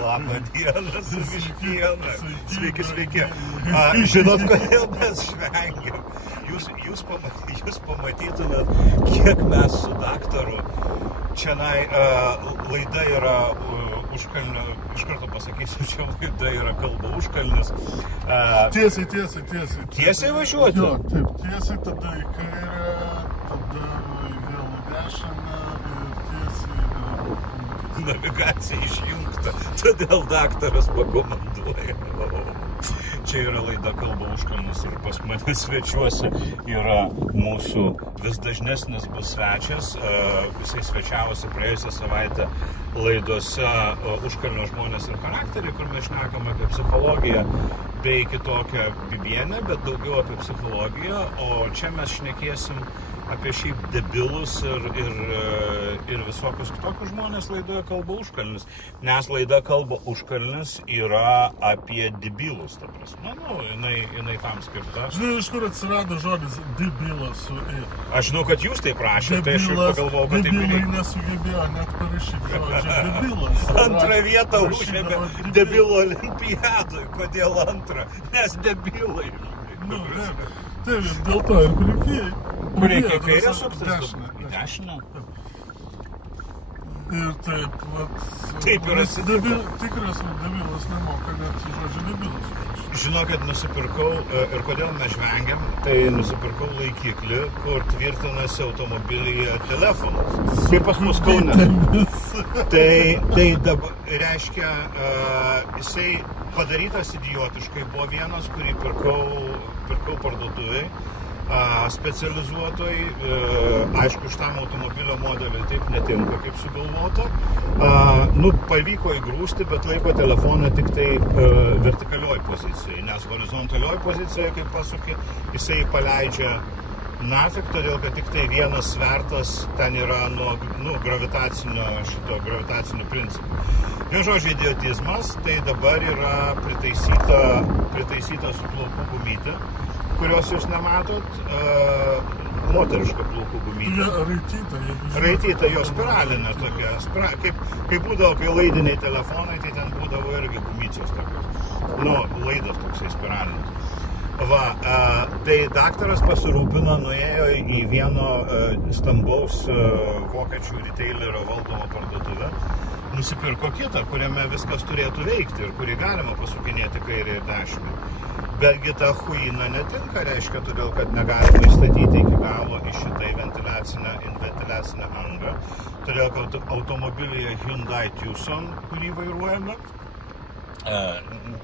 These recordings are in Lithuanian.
Labą dieną su vištiena. Sveiki, sveiki. Žinot, kodėl mes žvengiam? Jūs pamatytumėt, kiek mes su daktaru. Čianai laida yra užkalnio, iš karto pasakysiu, čia laida yra Kalba užkalnis. Tiesiai. Tiesiai važiuoti? Jo, taip, tiesiai, tada į kairę, tada vėl į dešinę ir tiesiai. Navigacija išjungta, todėl daktaras pakomanduoja. Čia yra laida Kalba užkalnis ir pas mane svečiuose yra mūsų vis dažnesnis bus svečias. Jisai svečiavosi praėjusią savaitę laidose Užkalnio žmonės ir charakteriai, kur mes šnekame apie psichologiją bei kitokią bibienę, bet daugiau apie psichologiją. O čia mes šnekėsim apie šiaip debilus ir visokius kitokius žmonės laidoje Kalba užkalnis. Nes laida Kalba užkalnis yra apie debilus, ta prasme. Jinai tam skirta. Žinai, iš kur atsirado žodis debilas su I? Aš žinau, kad jūs tai prašėte, tai aš ir pagalvojau, kad taip debilai nesugebėjo net parašyti žodžio debilas. Antrą vietą užėmė debilų olimpiadui. Kodėl antrą? Nes debilai. Taip, dėl to ir priekėjai. Kur reikia kairę suktis? Dešinę. Ir taip, Taip ir atsitiko. Tikras debilas nemoka net žodžio debilas. Žinokit, nusipirkau, ir kodėl mes žvengiam, tai nusipirkau laikiklį, kur tvirtinasi automobilyje telefonas. Kaip pas mus Kaune. Tai dabar reiškia, jisai padarytas idiotiškai. Buvo vienas, kurį pirkau parduotuvėj, specializuotoj. Aišku, šitam automobilio modeliui taip netinka, kaip sugalvota. Pavyko įgrūsti, bet laiko telefoną tik tai vertikalioj pozicijai, nes horizontalioj pozicijoje, kaip pasukė, jisai paleidžia nafik, todėl kad tik tai vienas svertas ten yra nuo gravitacinių principų. Vien žodžiu, idiotizmas, tai dabar yra pritaisyta su plaukų gumytė, kurios jūs nematot, moteriška plaukų gumytė. Raityta, jo spiralinė tokia. Kaip būdavo, kai laidiniai telefonai, tai ten būdavo irgi gumyčios tokios. Laidas toksai spiralinis. Tai daktaras pasirūpino, nuėjo į vieno stambaus vokiečių retailerio valdomą parduotuvę, nusipirko kitą, kuriame viskas turėtų veikti ir kurį galima pasukinėti kairę ir dešinę. Betgi ta huina netinka, reiškia, todėl kad negalima įstatyti iki galo į šitai ventiliacinę angą. Todėl kad automobilyje Hyundai Tucson, kurį vairuojame,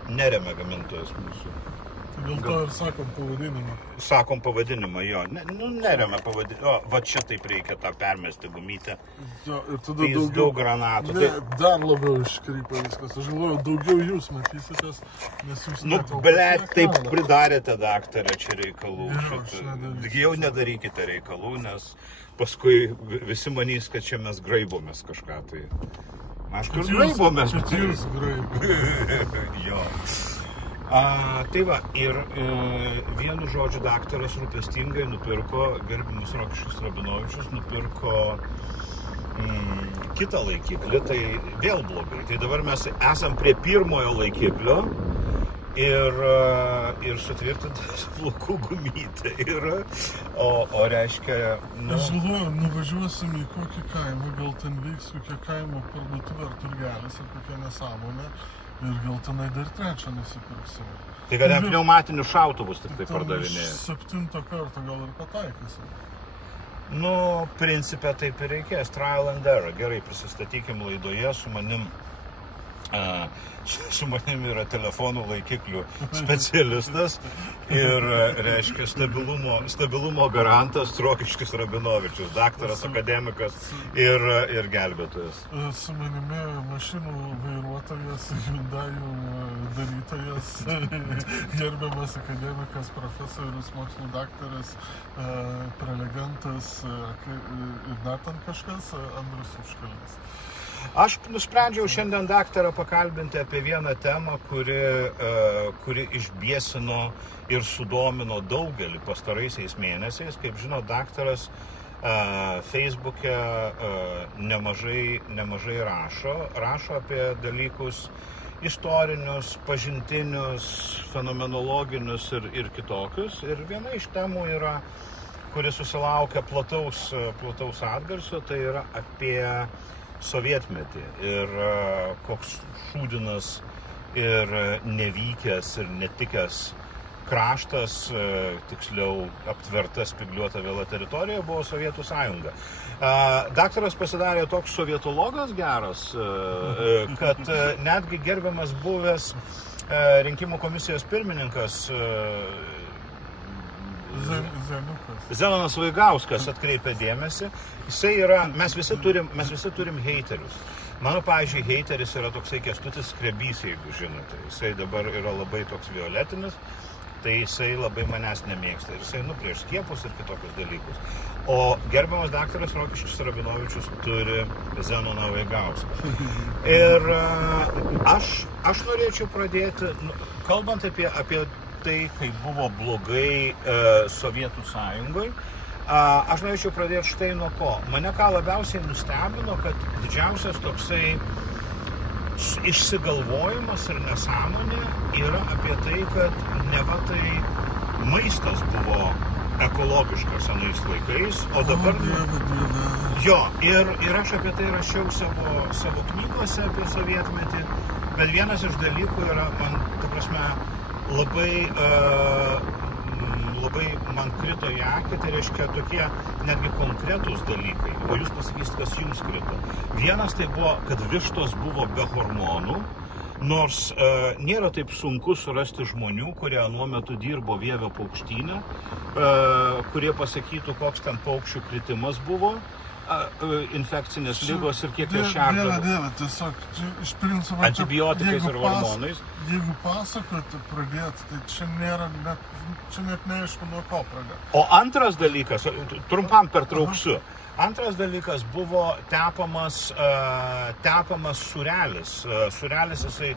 neremia gamintojas mūsų. Dėl to ir sakom pavadinimą. Sakom pavadinimą, jo. Neremia pavadinimą. Va čia taip reikia tą permesti gumytę. Daug granatų. Dar labiau iškrypa viskas. Aš galvoju, daugiau jūs matysitės, nes jūs taip pridarėte, daktarė, čia reikalų. Jau nedarykite reikalų, nes paskui visi manys, kad čia mes graibomės kažką. Aš kur graibomės. Čia jūs graibomės. Jo. Tai va, ir vienu žodžiu daktaras rūpestingai nupirko, gerbiamas Rokiškis Rabinovičius, nupirko kitą laikiklį, tai vėl blogai. Tai dabar mes esam prie pirmojo laikiklio ir sutvirtintas plaukų gumytė yra, o reiškia... Aš galvoju, nuvažiuosim į kokį kaimą, gal ten veiks kokia kaimo parduotuvė ar turgelis ar kokia nesąmonė. Ir gal tenai dar trečią nusipirksime. Tai kad pneumatinius šautuvus tik tai pardavinėja. 7 kartą gal ir pataikysim. Principė taip ir reikės. Trial and error. Gerai, prisistatykim laidoje su manim yra telefonų laikiklių specialistas ir, reiškia, stabilumo garantas Rokiškis Rabinovičius, daktaras, akademikas ir gelbėtojas. Su manimi mašinų vairuotojas, Hyundaių darytojas, gerbiamas akademikas, profesorius, mokslų daktaras, prelegentas ir dar ten kažkas, Andrius Užkalnis. Aš nusprendžiau šiandien daktarą pakalbinti apie vieną temą, kuri išbiesino ir sudomino daugelį pastaraisiais mėnesiais. Kaip žinot, daktaras Facebook'e nemažai rašo apie dalykus istorinius, pažintinius, fenomenologinius ir kitokius. Ir viena iš temų yra, kuri susilaukia plataus atgarsio, tai yra apie sovietmetį ir koks šūdinas ir nevykęs ir netikęs kraštas, tiksliau aptverta spygliuota viela teritorija, buvo Sovietų sąjunga. Daktaras pasidarė toks sovietologas geras, kad netgi gerbiamas buvęs rinkimų komisijos pirmininkas Zenonas Vaigauskas atkreipė dėmesį. Mes visi turim heiterius. Mano, pavyzdžiui, heiteris yra toksai Kęstutis Skrebys, jeigu žinote. Jisai dabar yra labai toks violetinis, tai jisai labai manęs nemėgsta. Ir jisai prieš skiepus ir kitokius dalykus. O gerbiamas daktaras Rokiškis Rabinovičius turi Zenoną Vaigauską. Ir aš norėčiau pradėti, kalbant apie tai, kai buvo blogai Sovietų sąjungoje, aš norėčiau pradėti štai nuo ko. Mane ką labiausiai nustebino, kad didžiausias toksai išsigalvojimas ir nesąmonė yra apie tai, kad neva tai maistas buvo ekologiškas anais laikais, o dabar... Jo, ir aš apie tai rašiau savo knygose apie sovietmetį, bet vienas iš dalykų yra, man, ta prasme, labai man krito į akį, tai reiškia tokie netgi konkretūs dalykai, o jūs pasakysite, kas jums krito. Vienas tai buvo, kad vištos buvo be hormonų, nors nėra taip sunku surasti žmonių, kurie anuo metu dirbo Vievio paukštyne, kurie pasakytų, koks ten paukščių kritimas buvo, infekcinės ligos ir kiek jie šerdavo. Dieve, tiesiog, iš principo, antibiotikais ir hormonais. Jeigu pasakoti pradėti, tai čia net neaišku nuo ko pradėti. O antras dalykas, trumpam pertrauksiu, antras dalykas buvo tepamas sūrelis. Sūrelis jisai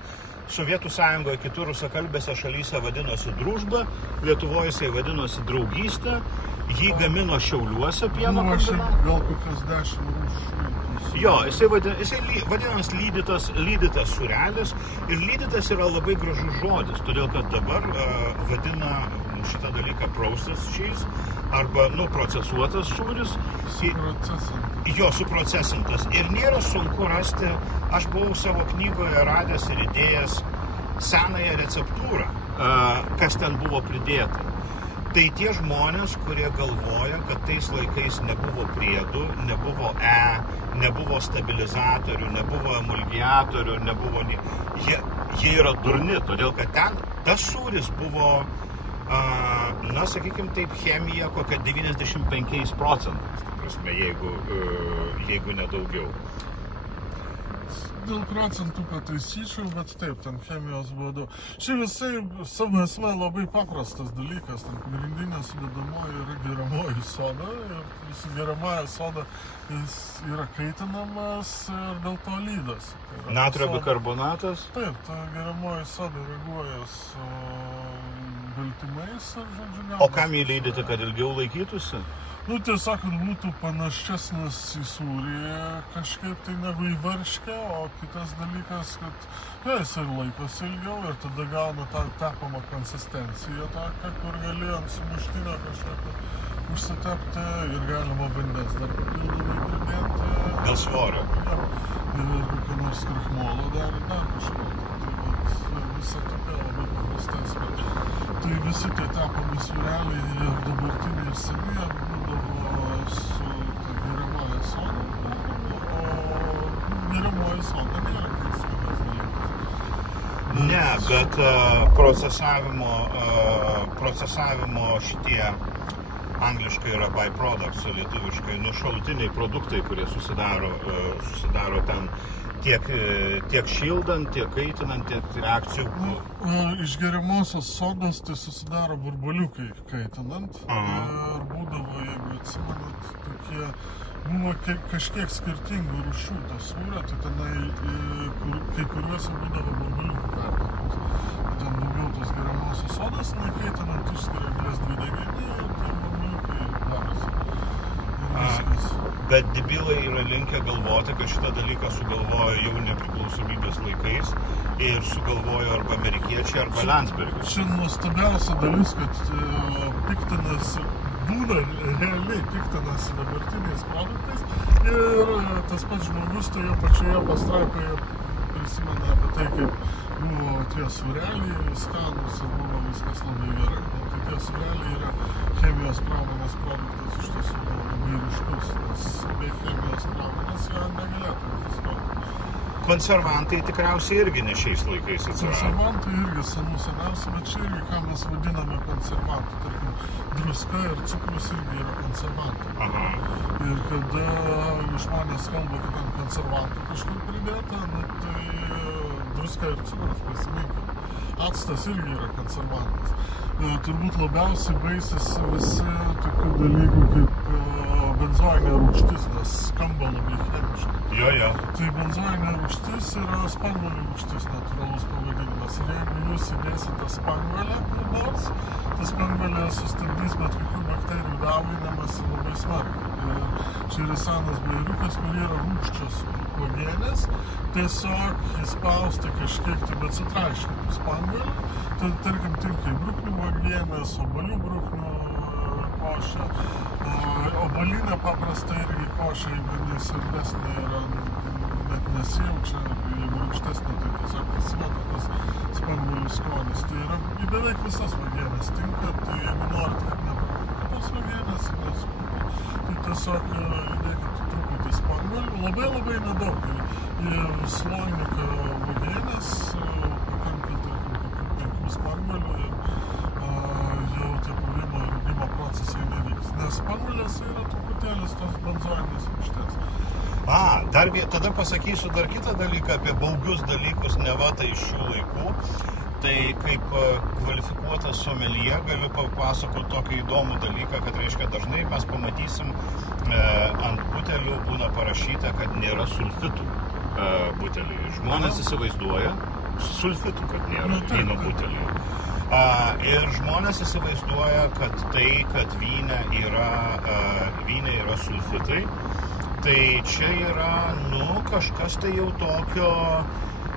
Sovietų sąjungoje, kitur rusakalbėse šalyse vadinosi družba, Lietuvoje jisai vadinosi draugystė, jį gamino Šiauliuose pieno kombinate. Gal kokias 10 rūšių. Jo, jisai vadinamas lydytas sūrelis, ir lydytas yra labai gražus žodis, todėl kad dabar vadina šitą dalyką processed cheese, arba, procesuotas sūris. Suprocesintas. Ir nėra sunku rasti, aš buvau savo knygoje radęs ir įdėjęs senąją receptūrą, kas ten buvo pridėta. Tai tie žmonės, kurie galvoja, kad tais laikais nebuvo priedų, nebuvo nebuvo stabilizatorių, nebuvo emulgiatorių, nebuvo... Jie yra durni, todėl kad ten tas sūris buvo, sakykime taip, chemija kokia 95%, ta prasme, jeigu nedaugiau. Dėl procentų pataisyčiau, bet taip, ten chemijos buvo daug. Šiaip visai savo esmė labai paprastas dalykas, ten pagrindinė sudedamoji yra geriamoji soda, ir su geriamoji soda jis yra kaitinamas ir dėl to lydas. Natrio bikarbonatas? Taip, ta geriamoji soda reaguoja su baltymais ir, žodžiu, O kam jį lydyti, kad ilgiau laikytųsi? Tiesiog, kad būtų panašesnis į sūrį kažkaip tai negu į varškę, o kitas dalykas, kad jis ir laikosi ilgiau ir tada gauna tą tepamą konsistenciją tokią, kur gali ant sumuštinio kažkokio užsitepti ir galima vandens dar papildomai pridėti. Dėl svorio. Ir kokio nors krachmolo dar kažko. Tai visa tokia labai paprasta esmė. Tai visi tie tepami sūreliai ir dabartiniai ir seniai būdavo su ta geriamoji soda, o geriamoji soda nėra kenksmingas dalykas. Ne, bet procesavimo šitie angliškai yra byproducts, lietuviškai šalutiniai produktai, kurie susidaro ten tiek šildant, tiek kaitinant, tiek reakcijų. Iš geriamosios sodos tai susidaro burbaliukai kaitinant. Ir būdavo, jeigu atsimenat, tokie, buvo kažkiek skirtingų rūšių to sūrio, tai tenai kai kuriuose būdavo burbaliukų pertvarkos. Ten daugiau tos geriamosios sodos, kaitinant išskiria anglies dvideginį ir tie burbaliukai darosi. Bet debilai yra linkę galvoti, kad šitą dalyką sugalvojo jau nepriklausomybės laikais ir sugalvojo arba amerikiečiai, arba Landsbergis. Čia nuostabiausia dalis, kad piktinasi, būna realiai piktinasi dabartiniais produktais ir tas pats žmogus toje pačioje pastraipoje prisimena apie tai, kaip buvo tie sūreliai skanūs ir buvo viskas labai gerai. Tai tie sūreliai yra chemijos pramonės produktas iš tiesų labai ryškus, nes be chemijos pramonės jie negalėtų egzistuoti. Konservantai tikriausiai irgi ne šiais laikais atsirado. Konservantai irgi seniausi, bet čia irgi, ką mes vadiname konservantų. Tarkim, druska ir cukrus irgi yra konservantai. Aha. Ir kada žmonės kalba, kad ant konservantų kažkur pridėta, tai druska ir cukrus, prisiminkim. Actas irgi yra konservantas. Turbūt labiausiai baisisi visi tokių dalykų kaip benzoinė rūgštis, nes skamba labai chemiškai. Jo. Tai benzoinė rūgštis yra spanguolių rūgštis, natūralus pavadinimas. Ir jeigu jūs įdėsite spanguolę kur nors, ta spanguolė sustabdys bet kokių bakterijų dauginimąsi labai smarkiai. Ir čia yra senas bajeriukas, kur yra rūgščios uogienės, tiesiog įspausti kažkiek, bet sutraiškinti spanguolę. Tai tarkim tinka į bruknių uogienės, obalių bruknių košę. Obalinė paprasta irgi košė, jeigu jinai saldesnė yra, net nesijaučia, jeigu rūgštesnė, tai tiesiog pasimeta tas spanguolių skonis. Tai yra į beveik visas uogienės tinka, tai jeigu norit, kad nebrukti tos uogienės, tai tiesiog įdėkit truputį spanguolių, labai nedaug. Į sloiniką uogienės pakanka, tarkim, 5 spanguolių ir jau tie puvimo ir rūgimo procesai nevyks. Nes spanguolėse yra truputėlis tos benzoinės rūgšties. Tada pasakysiu dar kitą dalyką apie baugius dalykus, neva tai iš šių laikų. Tai kaip kvalifikuotas someljė galiu papasakoti tokį įdomų dalyką, kad reiškia dažnai mes pamatysim ant butelių būna parašyta, kad nėra sulfitų buteliai. Žmonės įsivaizduoja sulfitų, kad nėra vyno buteliai. Ir žmonės įsivaizduoja, kad tai, kad vyne yra sulfitai, tai čia yra, kažkas tai jau tokio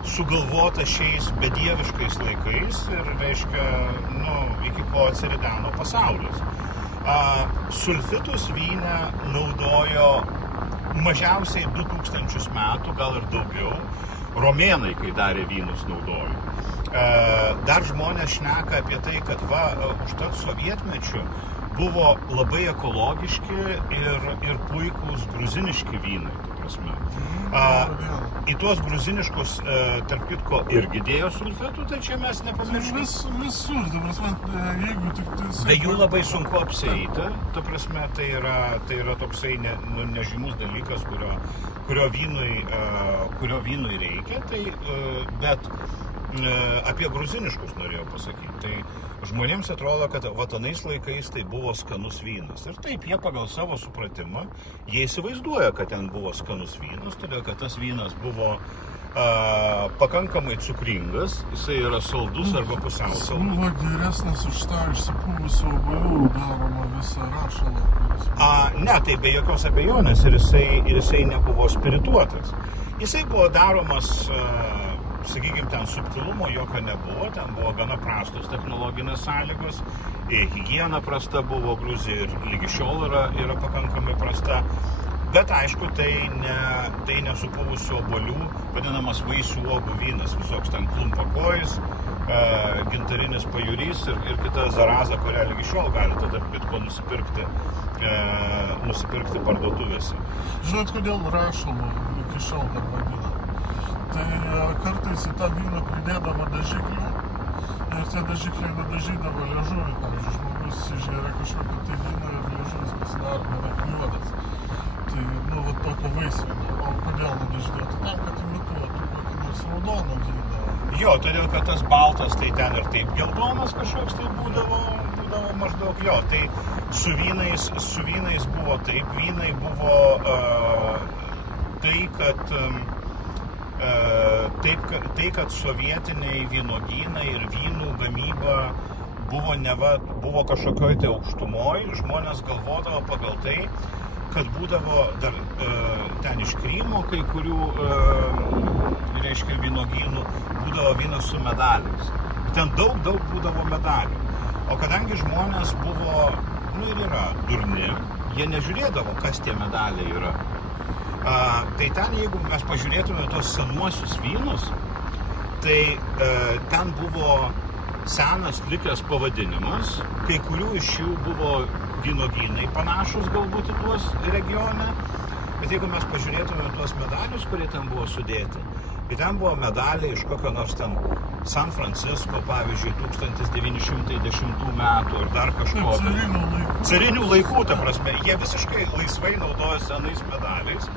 sugalvota šiais bedieviškais laikais ir, reiškia, iki ko atsirideno pasaulis. Sulfitus vyne naudojo mažiausiai 2000 metų, gal ir daugiau. Romėnai, kai darė vynus, naudojo. Dar žmonės šneka apie tai, kad užtat sovietmečiu buvo labai ekologiški ir puikūs gruziniški vynai, ta prasme. Į tuos gruziniškus, tarp kitko, irgi dėjo sulfitų, tai čia mes nepamirškime. Visur, ta prasme, jeigu tik tai... Be jų labai sunku apsieiti, ta prasme, tai yra toksai nežymus dalykas, kurio vynui reikia, bet apie gruziniškus norėjau pasakyti. Tai žmonėms atrodo, kad anais laikais tai buvo skanus vynas. Ir taip, jie pagal savo supratimą, jie įsivaizduoja, kad ten buvo skanus vynas, todėl kad tas vynas buvo pakankamai cukringas, jisai yra saldus arba pusiau saldus. Buvo geresnis už tą išsipūvusių obuolių daromą visą rašalą. Ne, tai be jokios abejonės ir jisai nebuvo spirituotas. Jisai buvo daromas, sakykime, ten subtilumo jokio nebuvo, ten buvo gana prastos technologinės sąlygos, higiena prasta buvo Gruzija ir lygi šiol yra pakankamai prasta. Bet aišku, tai nesupūvusių obuolių, vadinamas vaisių uogų vynas, visoks ten klumpakojis, gintarinis pajūrys ir kita zaraza, kurią lygi šiol galite tarp kitko nusipirkti parduotuvėse. Žinot, kodėl rašalą iki šiol dar vadina? Tai kartais į tą vyną pridėdavo dažiklių ir tie dažikliai nudažydavo liežuvį. Pavyzdžiui, žmogus išgeria kažkokį tai vyną ir liežuvis pasidaro beveik juodas. Tai, tokio vaisvyno. O kodėl nudažydavo? Tam, kad imituotų kokį nors raudoną vyną. Jo, todėl, kad tas baltas, tai ten ir taip geltonas kažkoks tai būdavo maždaug jo. Tai su vynais buvo taip. Vynai buvo kad sovietiniai vynogynai ir vynų gamyba buvo kažkokioj tai aukštumoj, žmonės galvodavo pagal tai, kad būdavo dar ten iš Krymo kai kurių, reiškia, vynogynų, būdavo vynas su medaliais. Ten daug būdavo medalių. O kadangi žmonės buvo, ir yra durni, jie nežiūrėdavo, kas tie medaliai yra. Tai ten, jeigu mes pažiūrėtume tos senuosius vynus, tai ten buvo senas likęs pavadinimas, kai kurių iš jų buvo vynogynai panašus galbūt į tuos regione, bet jeigu mes pažiūrėtume tuos medalius, kurie ten buvo sudėti, tai ten buvo medaliai iš kokio nors ten San Francisco, pavyzdžiui, 1910 metų ir dar kažko. Carinių laikų, ta prasme, jie visiškai laisvai naudoja senais medaliais.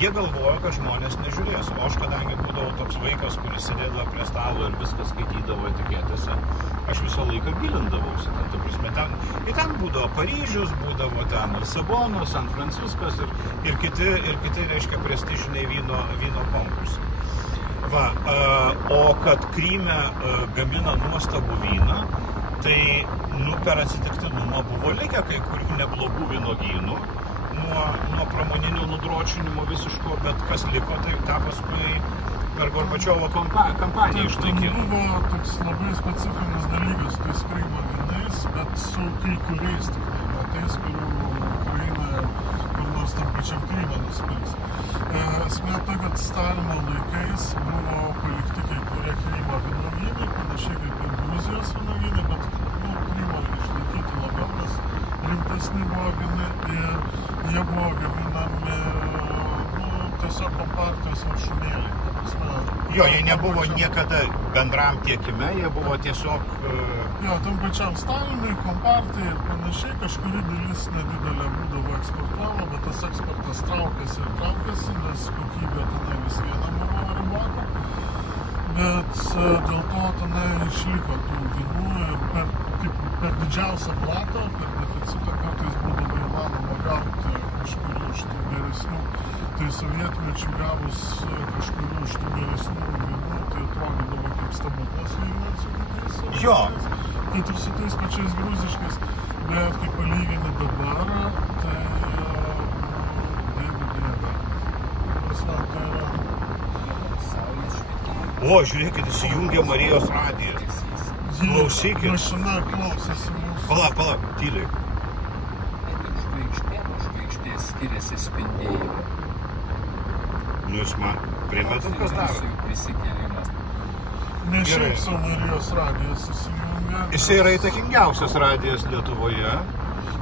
Jie galvoja, kad žmonės nežiūrės. O aš, kadangi būdavau toks vaikas, kuris sėdėdavo prie stalo ir viską skaitydavo etiketėse, aš visą laiką gilindavausi. Ta prasme, ten būdavo Paryžius, būdavo ten Lisabono, San Franciskas ir kiti, reiškia, prestižiniai vyno konkursai. O kad Kryme gamina nuostabų vyną, tai per atsitiktinumą buvo likę kai kurių neblogų vynogynų nuo pramoninio nudročinimo visiško, bet kas liko, tai tą paskui per Gorbačiovo kampaniją išnaikino. Buvo toks labai specifinis dalykas tais Krymo vynais, bet su kai kuriais tik tai, tais, kurių Ukrainoje kur nors tam pačiam Kryme nusipirks. Esmė ta, kad Stalino laikais buvo palikti kai kurie Krymo vynogynai, panašiai kaip ir Gruzijos vynogynai, bet Krymo išlaikyti labiau, nes rimtesni buvo vynai ir jie buvo gaminami tiesiog kompartijos viršūnėliai. Jo, jie nebuvo niekada bendram tiekime, jie buvo tiesiog... Jo, tam pačiam Stalinui, kompartijai ir panašiai, kažkuri dalis nedidelė būdavo eksportuojama, bet tas eksportas traukėsi, nes kokybė tenai vis viena buvo ribota. Bet dėl to tenai išliko tų vynų ir per didžiausią platą, per deficitą kartais būdavo įmanoma gauti kažkurių iš tų geresnių. Tai sovietmečių gavus kažkurių iš tų geresnių vynų, tai atrodydavo kaip stebuklas lyginant su kitais. Jo. Kad ir su tais pačiais gruziškais, bet kai palygini dabar, tai dėvi. O, žiūrėkit, įsijungia Marijos radijas. Klausykit. Mašina klausėsi mūsų. Palauk, tyliai. Žvaigždės skiriasi spindėjimu. Jūs man primetat, kas daro? Ne šiaip sau Marijos radijas įsijungia. Jisai yra įtakingiausias radijas Lietuvoje.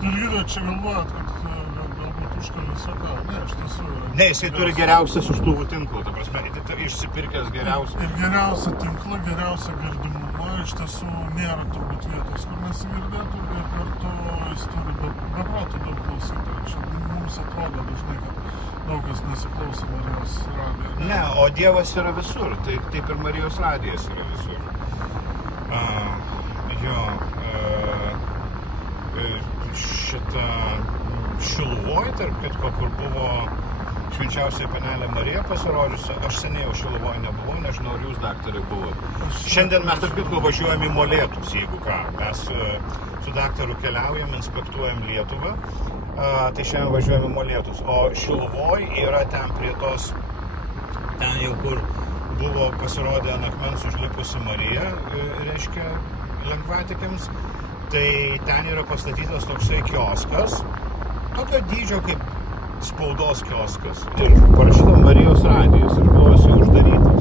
Ir yra, čia galvojat, kad galbūt užkalėse ką? Ne, iš tiesų yra. Ne, jisai turi geriausią suštuvų tinklą, ta prasme, išsipirkęs geriausią. Ir geriausią tinklą, geriausią girdimumą, iš tiesų nėra turbūt vietos, kur nesigirdėtų ir kartu jis turi be proto daug klausytojų. Čia mums atrodo dažnai, kad daug kas nesiklauso Marijos radiją. Ne, o Dievas yra visur, taip ir Marijos radijas yra visur. Šitą Šiluvoj, tarp kitko, kur buvo švenčiausioji panelė Marija pasirodžiusi, aš seniai jau Šiluvoj nebuvau, nežinau, ar jūs, daktarai, buvot. Šiandien mes, tarp kitko, važiuojam į Molėtus, jeigu ką. Mes su daktaru keliaujam, inspektuojam Lietuvą, tai šiandien važiuojam į Molėtus. O Šiluvoj yra ten prie tos, ten jau kur buvo pasirodę ant akmens užlipusi Marija, reiškia, lengvatikiams, tai ten yra pastatytas toksai kioskas, tokio dydžio kaip spaudos kioskas ir parašyta Marijos radijas ir buvo jisai uždarytas.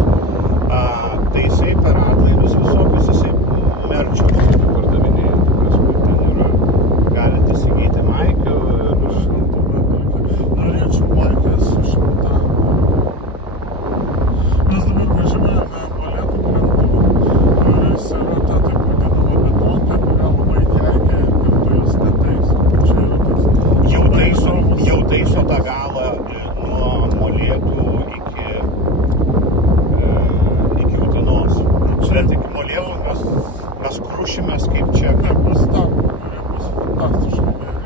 Tai jisai per atlaidus visokius, jisai merčio visokių pardavinėja, ten yra, galite įsigyti maikių ir norėčiau maikės su šimta. Mes dabar važiuojame Molėtų plentu, kuris yra ta taip vadinama betonka, kurią labai keikia ir kartu jos netaiso. Čia yra toks jau taiso tą galą nuo Molėtų iki Utenos. Bet iki Molėtų mes krušimės kaip čia. Taip, bus tankų, kurie bus fantastiškai geri.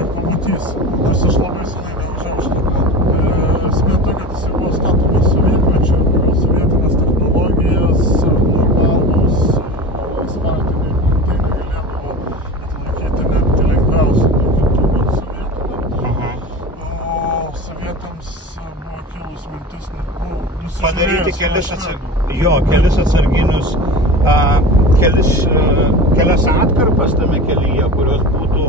Ir pamatysim. Nors aš labai senai nevažiavau šitą plentą. Esmė ta, kad jisai buvo statomas sovietmečiu, pagal sovietinės technologijas, normalūs asfaltiniai plentai negalėdavo atlaikyti netgi lengviausių naikintuvų sovietinių. kilus mintis, padaryti kelis atsarginius, kelias atkarpas tame kelyje, kurios būtų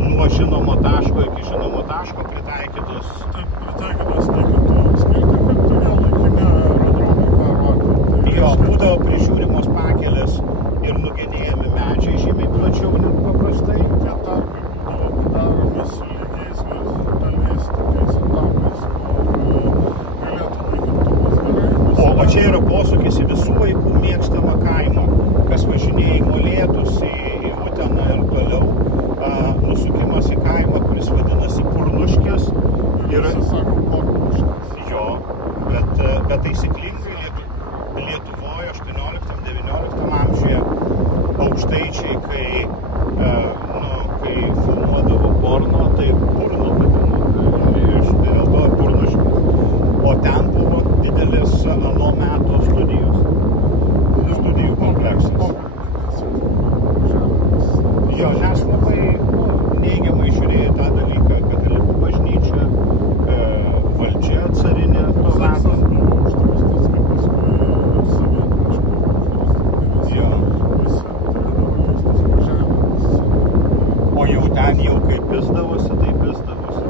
nuo žinomo taško iki žinomo taško pritaikytos. Taip, pritaikytos tai kitų skirti, kaip tokie laikini aerodromai karuoti. Jo, būdavo prižiūrimos pakelės ir nugenėjami medžiai žymiai plačiau negu paprastai. Tie tarpai būdavo padaromi su lygiais horizontaliais tokiais etapais, kur galėtų laikintuvas gerai. O čia yra posūkis į visų vaikų mėgstamą kaimą, kas važinėja į Molėtus, į Uteną ir toliau. Nusukimas į kaimą, kuris vadinasi Purnuškės. Ir visi sako Pornuškės. Jo, bet taisyklingai Lietuvoje 18-19 amžiuje aukštaičiai, kai filmuodavo porno, tai Purnu vadino. Ir dėl to Purnuškės. O ten buvo didelis ano meto studijų kompleksas. Jo, nes labai neigiamai žiūrėjo tą dalyką, katalikų bažnyčia, valdžia carinė to meto. Uždraustas kaip paskui sovietmečių. Jo. Visi turėdavo leistis po žemės. O jau ten kai pizdavosi, tai pizdavosi.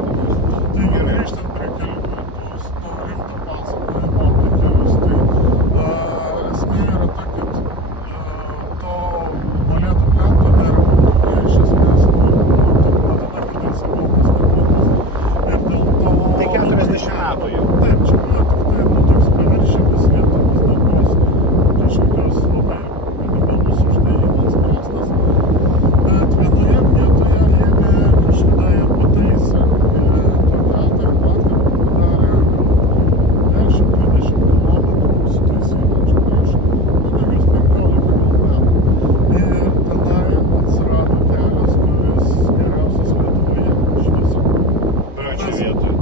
Tai grįžtant prie kelių, to rimto pasakojimo apie kelius, tai esmė yra ta, kad to Molėtų plento neremontuoja iš esmės nuo tada, kada jis buvo pastatytas. Ir dėl to... Tai 40 metų jau. Taip, čia buvo tik tai toks paviršinis vietomis daugos kažkokios labai minimalus uždėjimas prastas. Bet vienoje vietoje ėmė kažkada ir pataisė. Tokią atkarpą padarė 10-20 kilometrų sutaisytą čia prieš kokius 15 metų. Ir tenai atsirado kelias, kuris geriausias Lietuvoje iš viso. Bračių vietoj.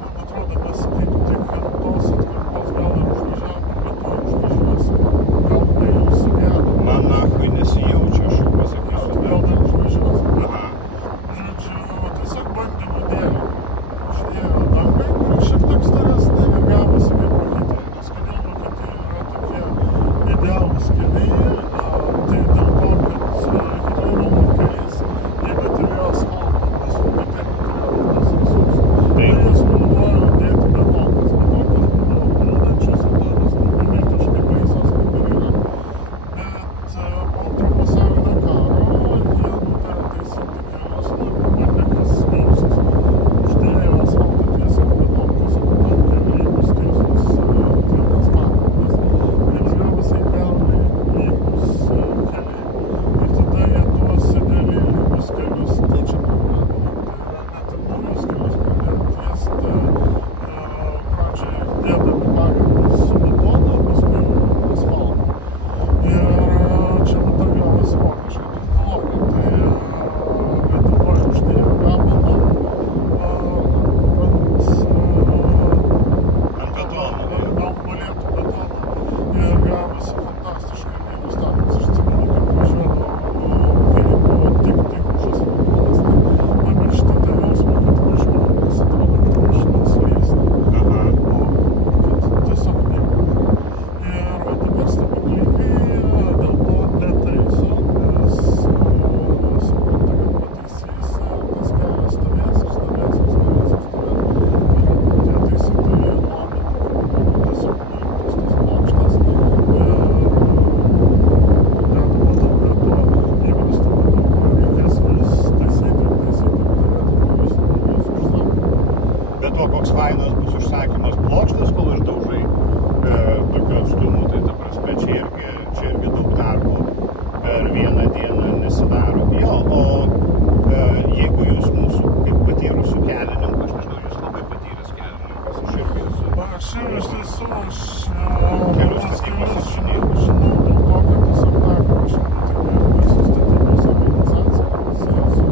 Man atrodo, mes kaip tik ant tos atkarpos gal ir užvažiavom, ir Lietuvą užvažiuosim. Gal tai jau sugėdo. Man nachui nesijaučia, aš jau pasakysiu. Gal dar užvažiuosim. Aha. Žodžiu, tiesiog bandymų dėlį. Uždėjo dangai, kuri šiek tiek storesnė ir gavosi kaip Vokietija. Nes kodėl Vokietija yra tokie idealūs keliai, tai dėl to, kad Hitlerio laikais jie neturėjo asfalto, nes Vokietija neturėjo tos resursų. Tai jos naudojo dėti betonas. Betonas būdavo plūdančios atodos beviltiškai baisios, kaip ir yra. Bet po antro pasaulinio karo jie nutarė taisyti kelius, bandė kas gausis. Uždėjo asfalto tiesiog betonkus, o po to lygus tiesus tvirtas pagrindis. Ir gavosi idealiai lygus keliai. Ir tada jie tuos idealiai lygus kelius tyčia pradėjo. Tai yra net ir naujus kelius pradėjo tiesti pradžiai dėdami pagrindus su betonu, paskui asfaltu. Ir čia tada gavosi vokiška technologija. Tai Lietuvoje uždėjo gabalą ant Molėtų betoną ir gavosi fantastiškai lygus takas. Aš atsimenu, kaip važiuodavo, kai buvo tik užasfaltuotas, tai pamiršti tą jausmą, kad važiuoju, nes atrodo, kad mašina slysta. Aha. O kad tiesiog nieko nėra. Ir dabar stebuklingai dėl to netaiso, nes supranta, kad pataisys, tas kelias stovės ir stovės ir stovės ir stovės. Ir tie taisytojai nuomina, kad būtų tiesiog nuimtas tas plokštas ir dedama daug metų įprastų būdų, kur reikės vis taisyti ir turėti naujus užsakymus. Bet to, koks fainas bus užsakymas plokštas, kol išdaužai tokiu atstumu, tai ta prasme, čia irgi daug darbo per vieną dieną nesidaro. Jo, o jeigu jūs mūsų kaip patyrusių kelininkų, aš nežinau, jūs labai patyręs kelininkas, aš irgi esu. Aš iš tiesų, Kelių statybos žinau dėl to, kad tiesiog teko kažkada tik dirbti su statybos organizacija, su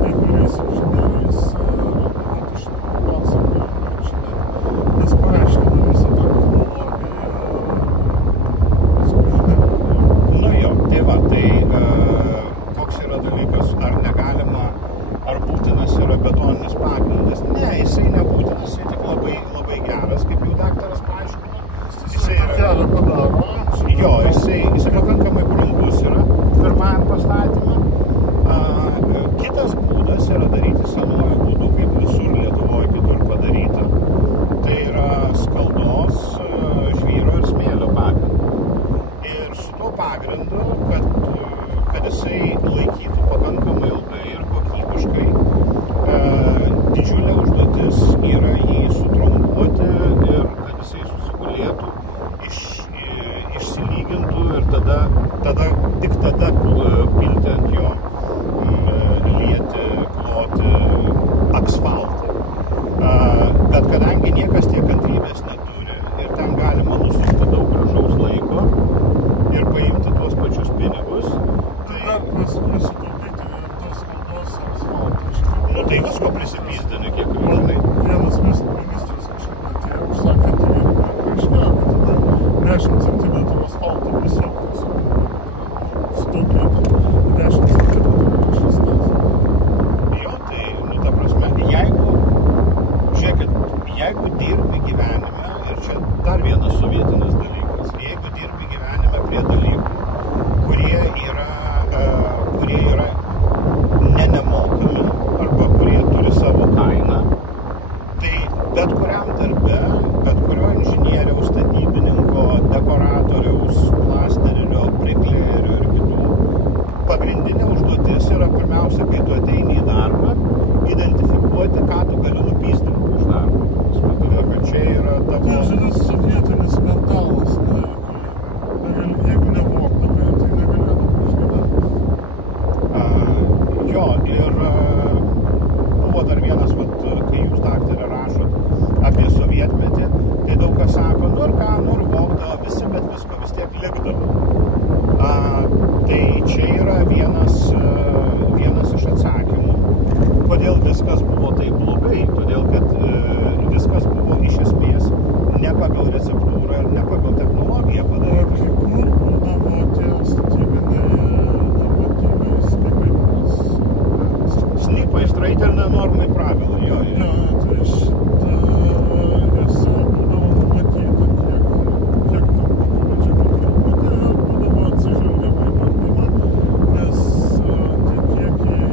kai kuriais inžinieriais ir iš tikrųjų pasakojimą žinai, nes paaiškina visą tą technologiją, paskui žinai. Nu jo, tai va, tai koks yra dalykas, ar negalima, ar būtinas yra betoninis pagrindas? Ne, jisai nebūtinas, jisai tik labai, labai geras. jeigu dirbi gyvenime, ir čia dar vienas sovietinis dalykas, jeigu dirbi gyvenime prie dalykų, kurie yra nemokami arba kurie turi savo kainą, tai bet kuriam darbe, bet kurio inžinieriaus, statybininko, dekoratoriaus, plasterio, briklėrio ir kitų, pagrindinė užduotis yra pirmiausia, kai tu ateini į darbą, identifikuoti, ką tu gali nupystinti už darbą. Todėl, kad čia yra tavo... Tai šitas sovietinis mentalas, jeigu nevokdavai, tai negalėdavai išgyventi. Jo, ir buvo dar vienas, kai jūs, daktarė, rašot apie sovietmetį, tai daug kas sako, nu ir ką, nu ir vokdavo visi, bet visko vis tiek likdavo. Tai čia yra vienas iš atsakymų, kodėl viskas buvo taip blogai, todėl kad viskas buvo iš esmės ne pagal receptūrą ir ne pagal technologiją padaryta. Kai kur būdavo tie statybiniai normatyvai Snipai, straitelne normai pravila, jo. Jo, tai šitą juose būdavo numatyta, kiek tam kokių medžiagų turi būti, ir būdavo atsižvelgiama į valdymą, nes tie kiekiai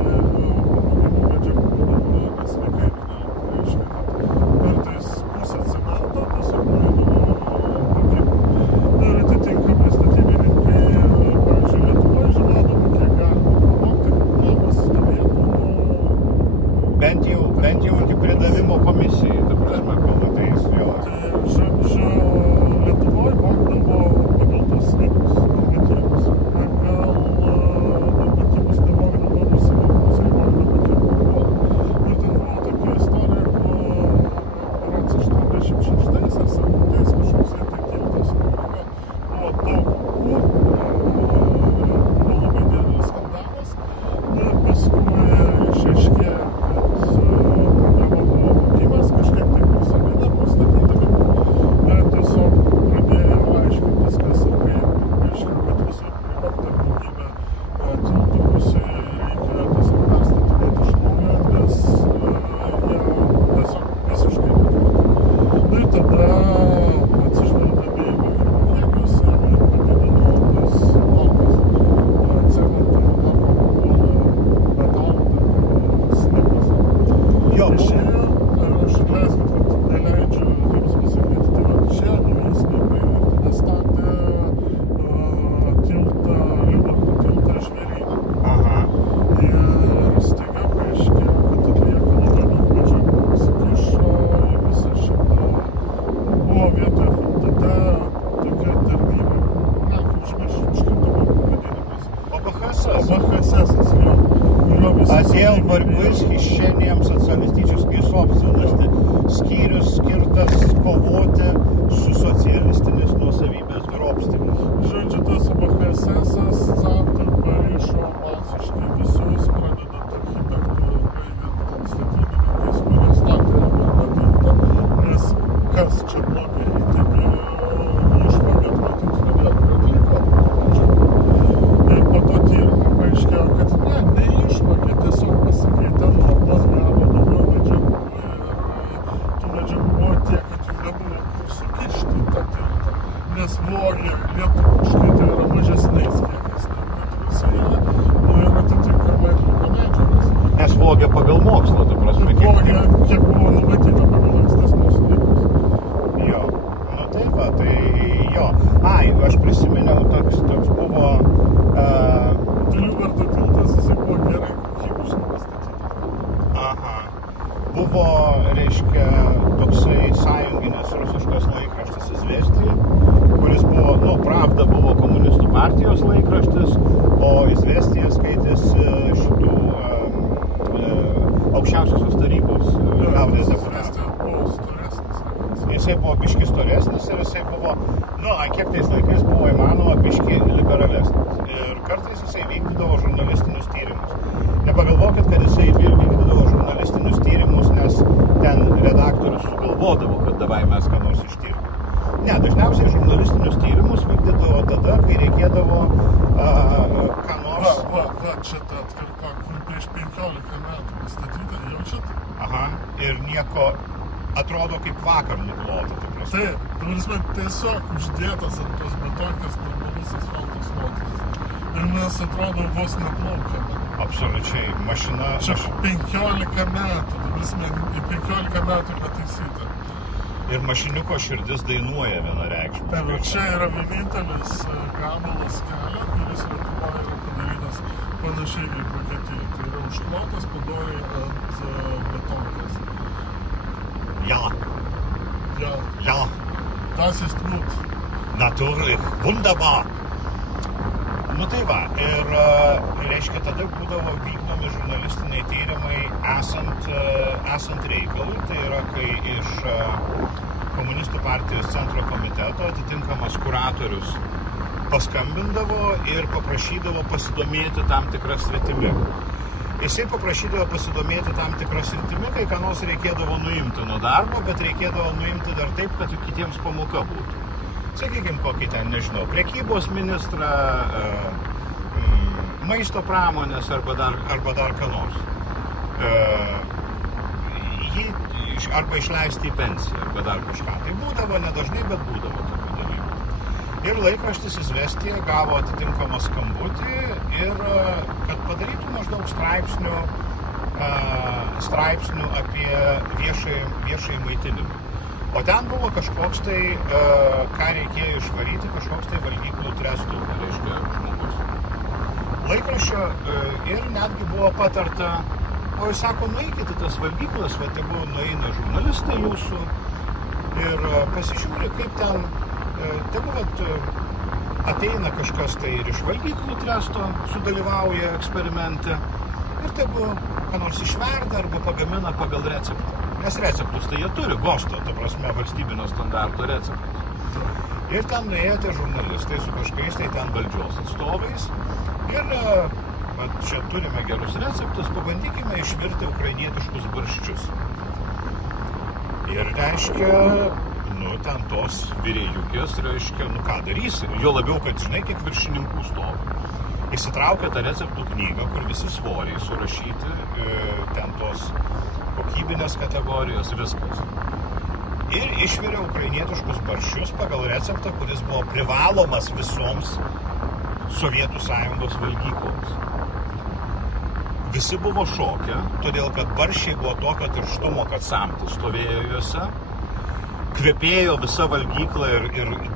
pavojingų medžiagų būdavo nesveikai dideli. Kartais pusę cemento tiesiog nuėdavo kokybę. Ir atitinkamai statybininkai, pavyzdžiui, Lietuvoje žinodami, kiek galima pavokti, kad namas stovėtų. Bent jau iki pridavimo komisijai, ta prasme, kol ateis jo. Tai, žodžiu, Lietuvoje vokdavo pagal tos snipus normatyvus. Pagal normatyvus nevokdavo Rusija vokdavo kiek buvo. Ir ten buvo tokia istorija, kur 86 ar 7 kažkoks tai tiltas nugriuvo. Buvo daug aukų, buvo labai didelis skandalas. Ir paskui išaiškėjo, kad problema buvo vokimas, kažkiek tai prisiminę pastatydami. Ir tiesiog pradėjo aiškintis, kas ir kaip. Reiškia, kad visur privokta daugybė tiltų Rusijoje reikia tiesiog perstatinėti iš naujo, nes jie tiesiog visiškai netvokta. Ir tada atsižvelgdami į vokimų kiekius ir padidino tas normas. Cementą, metalą, snipas. Jo, Išėjo, aš atleiskit, kad neleidžiu jums pasakyti, tai išėjo nauji snipai ir tada statė tiltą, Liubarto tiltą Žvėryną. aha. Ir staiga paaiškėjo, kad atlieka labai daug medžiagų. Įsikišo į visą šitą, buvo vietoje FNTT tokia tarnyba, užmiršau vadinimas. ОБХСС. ОБХСС, jo. Отдел борьбы с хищением социалистической собственности. Skyrius skirtas kovoti su socialistinės nuosavybės grobstymu. Žodžiu, tas OBHSS captą parišo masiškai visus, pradedant architektūrą, baigiant statybininkais, kurie statė Liubarto tiltą, nes kas čia blogai, taigi išvagėt matyt todėl, kad atliko medžiagų. Ir po to tyrimą paaiškėjo, kad neišvagė, tiesiog pasikeitė normas, gavo daugiau medžiagų ir tų medžiagų buvo tiek, kad jų nebuvo kur sukišti į tą tiltą, nes vogė lietuviškai, tai yra mažesniais kiekiais negu Rusijoje, ir atitinkamai atliko medžiagas. Nes vogė pagal mokslą, ta prasme, Vogė, kiek buvo numatyta pagal ankstesnius snipus. Jo. Nu tai va, tai jo. Ai, aš prisiminiau, toks buvo... Liubarto tiltas, jisai buvo gerai kokybiškai pastatytas. Aha. Buvo, reiškia, toksai sąjunginis rusiškas laikraštis Izvestija, kuris buvo, Pravda buvo komunistų partijos laikraštis, o Izvestija skaitėsi šitų aukščiausiosios tarybos liaudies deputatų. Jisai buvo biški storesnis ir jisai buvo, kiek tais laikais buvo įmanoma biški liberalesnis. Ir kartais jisai vykdydavo žurnalistinius tyrimus. Nepagalvokit, kad jisai vykdydavo žurnalistinius tyrimus, nes ten redaktorius sugalvodavo, kad davai mes ką nors ištirti. Ne, dažniausiai žurnalistinius tyrimus vykdydavo tada, kai reikėdavo ką nors... Va, čia ta atkarpa, kur prieš 15 metų pastatyta, jaučiat? Aha, ir nieko atrodo kaip vakar nuklota. Taip, tiesiog uždėtas ant tos betonkės normalus asfaltos sluoksnis. Ir mes atrodo vos neplaukiame. Absoliučiai, mašina... Čia 15 metų, 15 metų pataisyta. Ir mašiniuko širdis dainuoja vienareikšmiai. Taip, čia yra vienintelis gabalas kelio, kuris Lietuvoje yra padarytas panašiai kaip Vokietijoje. Tai yra užklotas padoriai ant betonkės. Ja. Ja. Ja. Das ist gut. Natürlich. Wunderbar. Nu tai va, ir reiškia, tada būdavo vykdomi žurnalistiniai tyrimai esant reikalui. Tai yra, kai iš Komunistų partijos centro komiteto atitinkamas kuratorius paskambindavo ir paprašydavo pasidomėti tam tikrą sritimi. Jisai paprašydavo pasidomėti tam tikrą sritimi, kai ką nors reikėdavo nuimti nuo darbo, bet reikėdavo nuimti dar taip, kad kitiems pamoka būtų. Sakykime, kokį ten, nežinau, prekybos ministrą, maisto pramonės arba dar ką nors. Arba išleisti į pensiją, arba dar kažką. Tai būdavo nedažnai, bet būdavo tokių dalykų. Ir laikraštis Izvestija gavo atitinkamą skambutį ir kad padarytų maždaug straipsnių apie viešąjį maitinimą. O ten buvo kažkoks tai, ką reikėjo išvaryti, kažkoks tai valgyklų trestų, reiškia, žmogus. Laikraščio ir netgi buvo patarta, o jis sako, nueikite tas valgyklas, va, tegu nueina žurnalistai jūsų ir pasižiūri, kaip ten, tegu ateina kažkas tai ir iš valgyklų tresto, sudalyvauja eksperimente ir tegu ką nors išverda arba pagamina pagal receptą. Nes receptus tai jie turi, GOSTO, ta prasme, valstybinio standarto receptus. Ir ten nuėjo tie žurnalistai su kažkais, tai ten valdžios atstovais. Ir čia turime gerus receptus, pabandykime išvirti ukrainietiškus barščius. Ir reiškia, ten tos vyrėjukės, reiškia, ką darysi. Jo labiau, kad žinai, kiek viršininkų stovi. Įsitraukia tą receptų knygą, kur visi svoriai surašyti, ten tos kokybinės kategorijos, viskas. Ir išvirė ukrainietiškus barščius pagal receptą, kuris buvo privalomas visoms Sovietų Sąjungos valgykloms. Visi buvo šokę, todėl kad barščiai buvo tokio tirštumo, kad samtis stovėjo juose, kvepėjo visa valgykla ir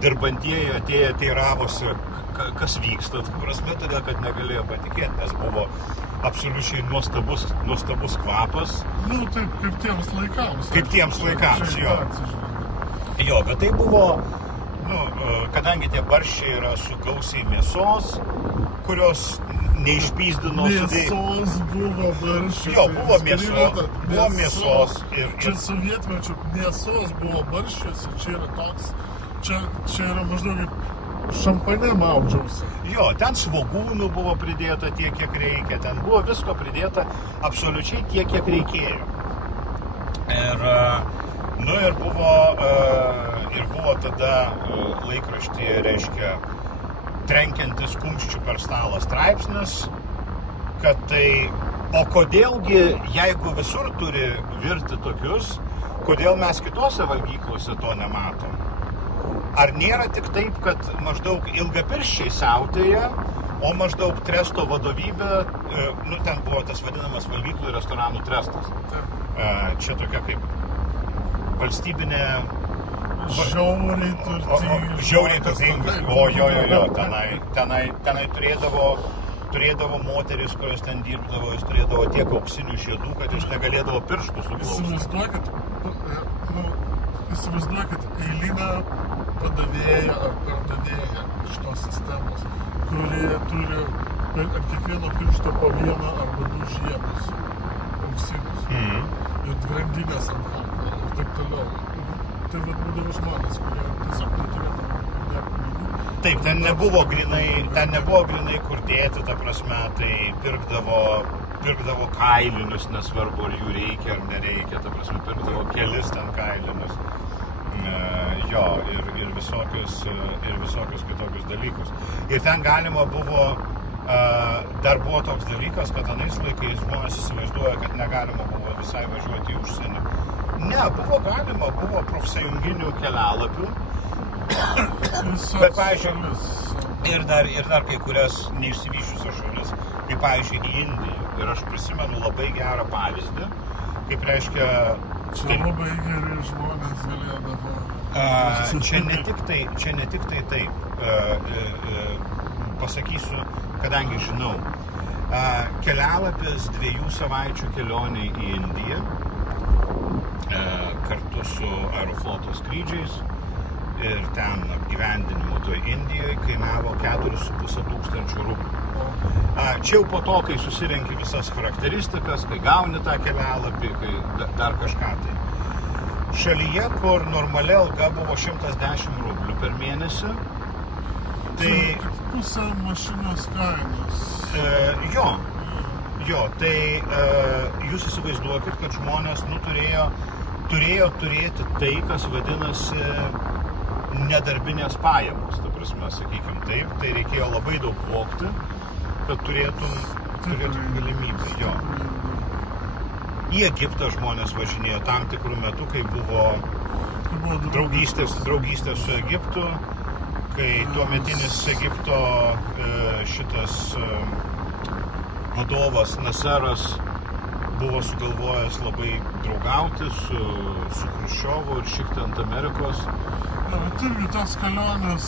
dirbantieji atėję teiravosi, kas vyksta, prasme, todėl kad negalėjo patikėti, nes buvo absoliučiai nuostabus kvapas. Nu, taip, kaip tiems laikams. Kaip tiems laikams, jo. Jo, bet tai buvo, kadangi tie barščiai yra su gausiai mėsos, kurios neišpyzdino mėsos buvo barščiai. Jo, buvo mėsos. Čia sovietmečių mėsos buvo barščiuose, čia yra toks, čia yra maždaug šampane maudžiausi. Jo, ten svogūnų buvo pridėta tiek, kiek reikia, ten buvo visko pridėta absoliučiai tiek, kiek reikėjo. Ir buvo tada laikraštyje, reiškia, trenkiantis kumščių per stalą straipsnis, kad tai, o kodėlgi, jeigu visur turi virti tokius, kodėl mes kitose valgyklose to nematom? Ar nėra tik taip, kad maždaug ilgapirščiai siautėja, o maždaug tresto vadovybė, ten buvo tas vadinamas valgyklų ir restoranų trestas. Čia tokia kaip valstybinė... Žiauriai turtingi. Jo. Tenai turėdavo moteris, kurios ten dirbdavo, jis turėdavo tiek auksinių žiedų, kad jis negalėdavo pirštų suklausyti. Įsivaizduokit eilinę padavėją ar pardavėją iš tos sistemos, kurie turi ant kiekvieno piršto po vieną arba du žiedus auksinius. Ir grandinės ant kaklo ir taip toliau. Tai būdavo žmonės, kurie tiesiog neturėdavo pinigų. Taip, ten nebuvo grinai kur dėti, ta prasme, tai pirkdavo kailinius, nesvarbu, ar jų reikia ar nereikia, ta prasme, pirkdavo kelis ten kailinius. Jo, ir visokius kitokius dalykus. Ir ten galima buvo, dar buvo toks dalykas, kad anais laikais žmonės įsivaizduoja, kad negalima buvo visai važiuoti į užsienį. Ne, buvo galima, buvo profsąjunginių kelialapių. Bet, pavyzdžiui, ir dar kai kurias neišsivysčiusios šalis, kaip, pavyzdžiui, į Indiją. Ir aš prisimenu labai gerą pavyzdį, kaip reiškia... Čia labai geri žmonės galėdavo. Čia ne tik tai taip. Pasakysiu, kadangi žinau. Kelialapis 2 savaičių kelionė į Indiją kartu su Aerofloto skrydžiais ir ten apgyvendinimu toj Indijoje kainavo 4,5 tūkstančių rublių. Čia jau po to, kai susirenki visas charakteristikas, kai gauni tą kelialapį, kai dar kažką tai. Šalyje, kur normali alga buvo 110 rublių per mėnesį, tai... Pusę mašinos kainos. Jo, tai jūs įsivaizduokit, kad žmonės turėjo turėti tai, kas vadinasi nedarbinės pajamos, ta prasme, sakykim taip, tai reikėjo labai daug vogti, kad turėtum galimybę. Jo. Į Egiptą žmonės važinėjo tam tikrų metų, kai buvo draugystės su Egiptu, kai tuometinis Egipto šitas vadovas Naseras buvo sugalvojęs labai draugauti su Chruščiovu ir šikti ant Amerikos. Bet irgi tas kelionės,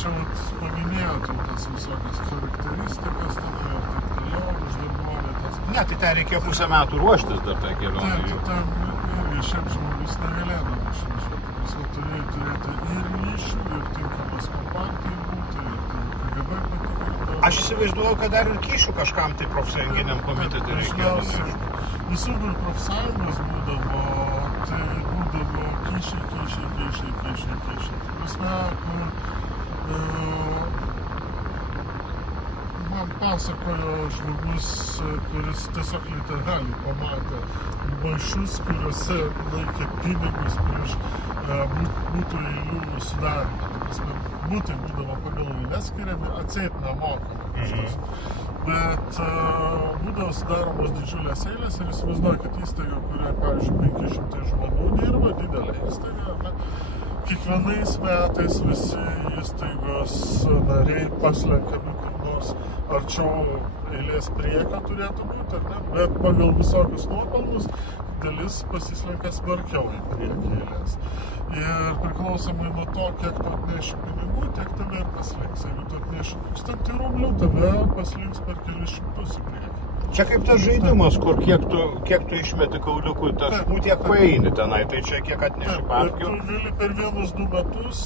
čia paminėjote tas visokias charakteristikas tada ir taip toliau, už darbovietės. Ne, tai ten reikėjo pusę metų ruoštis dar tą kelionę. Tai ten irgi šiaip žmogus negalėdavo išvažiuoti. Prasme, turėti ir ryšių, ir tinkamas kompartijai būti, ir KGB patikrinti. Aš įsivaizduoju, kad dar ir kyšių kažkam tai profsąjunginiam komitetui reikėjo. Visur, kur profsąjungos būdavo, tai būdavo kyšiai. Prasme, man pasakojo žmogus, kuris tiesiog literaliai pamatė maišus, kuriuose laikė pinigus prieš būtų eilių sudarimą. Prasme, būtai būdavo pagal eiles skiriami, atseit nemokama. Bet būdavo sudaromos didžiulės eilės ir įsivaizduokit įstaigą, kurioje, pavyzdžiui, 500 žmonių dirba, didelė įstaiga, ne? Kiekvienais metais visi įstaigos nariai paslenkami kur nors arčiau eilės priekio turėtų būti, ar ne? Bet pagal visokius nuopelnus dalis pasislenka smarkiau į priekį eilės. Ir priklausomai nuo to, kiek tu atneši pinigų, tiek tave ir paslinks. Jeigu tu atneši 1000 rublių, tave paslinks per kelius šimtus į priekį. Čia kaip tas žaidimas, kur kiek tu išmeti kauliukų taškų, tiek paeini tenai, tai čia kiek atneši partijų. Tu gali per 1-2 metus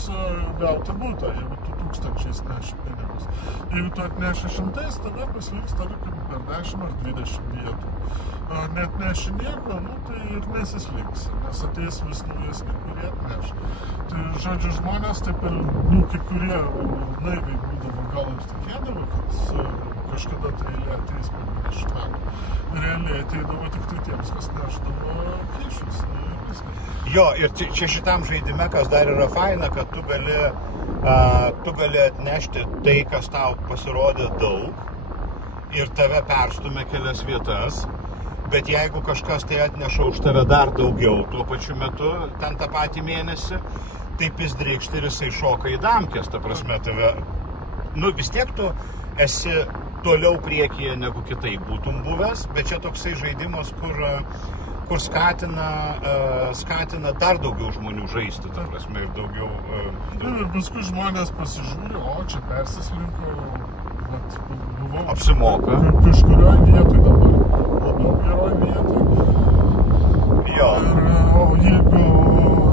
gauti būtą, jeigu tu 1000 neši pinigus. Jeigu tu atneši 100, tada paslinks tarkim per 10 ar 20 vietų. Net neši nieko, tai ir nesislinks, nes ateis vis naujesni, kurie atneš. Tai, žodžiu, žmonės taip ir, kai kurie naiviai būdavo, gal ir tikėdavo, kad kažkada tai eilė ateis per 20 metų. Realiai ateidavo tik tai tiems, kas neždavo kyšius. Jo, ir čia šitam žaidime, kas dar yra faina, kad tu gali atnešti tai, kas tau pasirodė daug ir tave perstumia kelias vietas. Bet jeigu kažkas tai atneša už tave dar daugiau tuo pačiu metu, ten tą patį mėnesį, taip jis drėkšti ir jisai šoka į damkės, ta prasme tave... Vis tiek tu esi toliau priekyje, negu kitaip būtum buvęs, bet čia toksai žaidimas, kur skatina dar daugiau žmonių žaisti, ta prasme, ir daugiau... Ir paskui žmonės pasižiūri, čia persislinko, buvau... Apsimoka. Kažkurioj vietoj dabar. Labiau geroj vietoj. Jo. Ir jeigu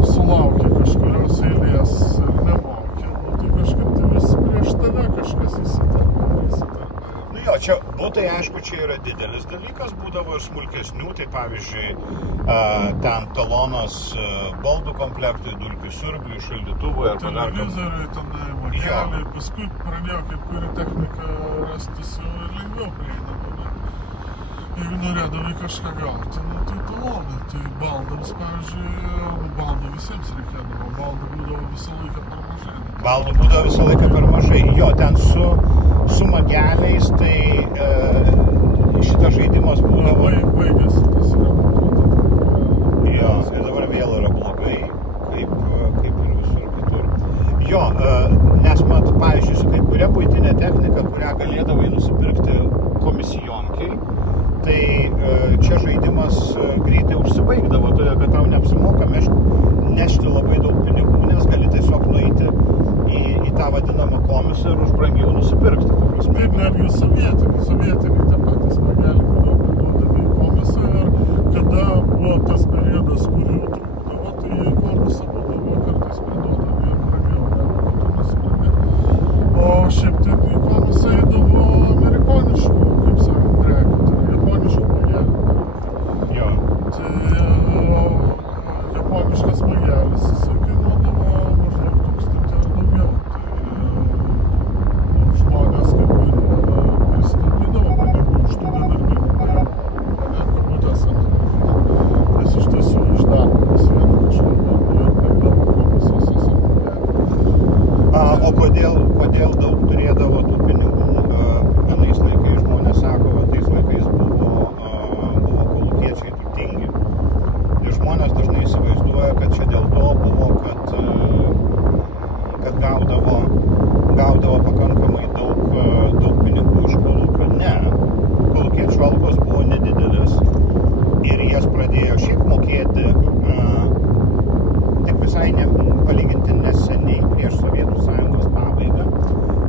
sulaukia kažkurios eilės ir nemokė, tai kažkaip tai vis prieš tave kažkas įsitarpa. Jo, čia būtai, aišku, čia yra didelis dalykas, būdavo ir smulkesnių, tai pavyzdžiui, ten talonas baldų komplektui, dulkių siurbliui, šaldytuvui ar televizoriui, tenai makeliai, paskui pradėjo kaip kuri technika rastis jau ir lengviau prieinama. Jeigu norėdavai kažką gauti, tai talonai, tai baldams, pavyzdžiui, baldų visiems reikėdavo, baldų būdavo visą laiką per mažai. Jo, ten su mageliais, tai šitas žaidimas būdavo... Baigėsi tas remontuotas. Jo, ir dabar vėl yra blogai, kaip ir visur kitur. Jo, nes mat, pavyzdžiui, su kai kuria buitinė technika, kurią galėdavai nusipirkti komisijonkiai, tai čia žaidimas greitai užsibaigdavo, todėl kad tau neapsimoka nešti labai daug pinigų, nes gali tiesiog nueiti į tą vadinamą komisą ir už brangiau nusipirkti. Taip, netgi sovietiniai tą patys magelį būdavo priduodami į komisą ir kada buvo tas periodas, kur jų trūkdavo, tai į komisą būdavo kartais priduodami ir brangiau, kad tu nusipirkti. O šiaip taip į komisą eidavo amerikoniškų, kaip sakant, prekių, tai japoniškų magelių. Jo. Tai japoniškas magelis, jisai kainuodavo maždaug 1000 ar daugiau. Tai žmonės kaip ir prisitaupydavo pinigų už tų nedarbinių pajamų. Net kabutėse nedarbinių. Nes iš tiesų iš darbo vis viena kažkokio ir pirkdavo komisijos magelį. O kodėl daug turėdavo tų pinigų anais laikais? Žmonės sako, tais laikais buvo kolūkiečiai turtingi. Ir žmonės dažnai įsivaizduoja, kad čia dėl to buvo, kad gaudavo pakankamai daug pinigų iš kolūkio. Ne. Kolūkiečių algos buvo nedidelis ir jas pradėjo šiaip mokėti tik visai palyginti neseniai prieš Sovietų Sąjungos pabaigą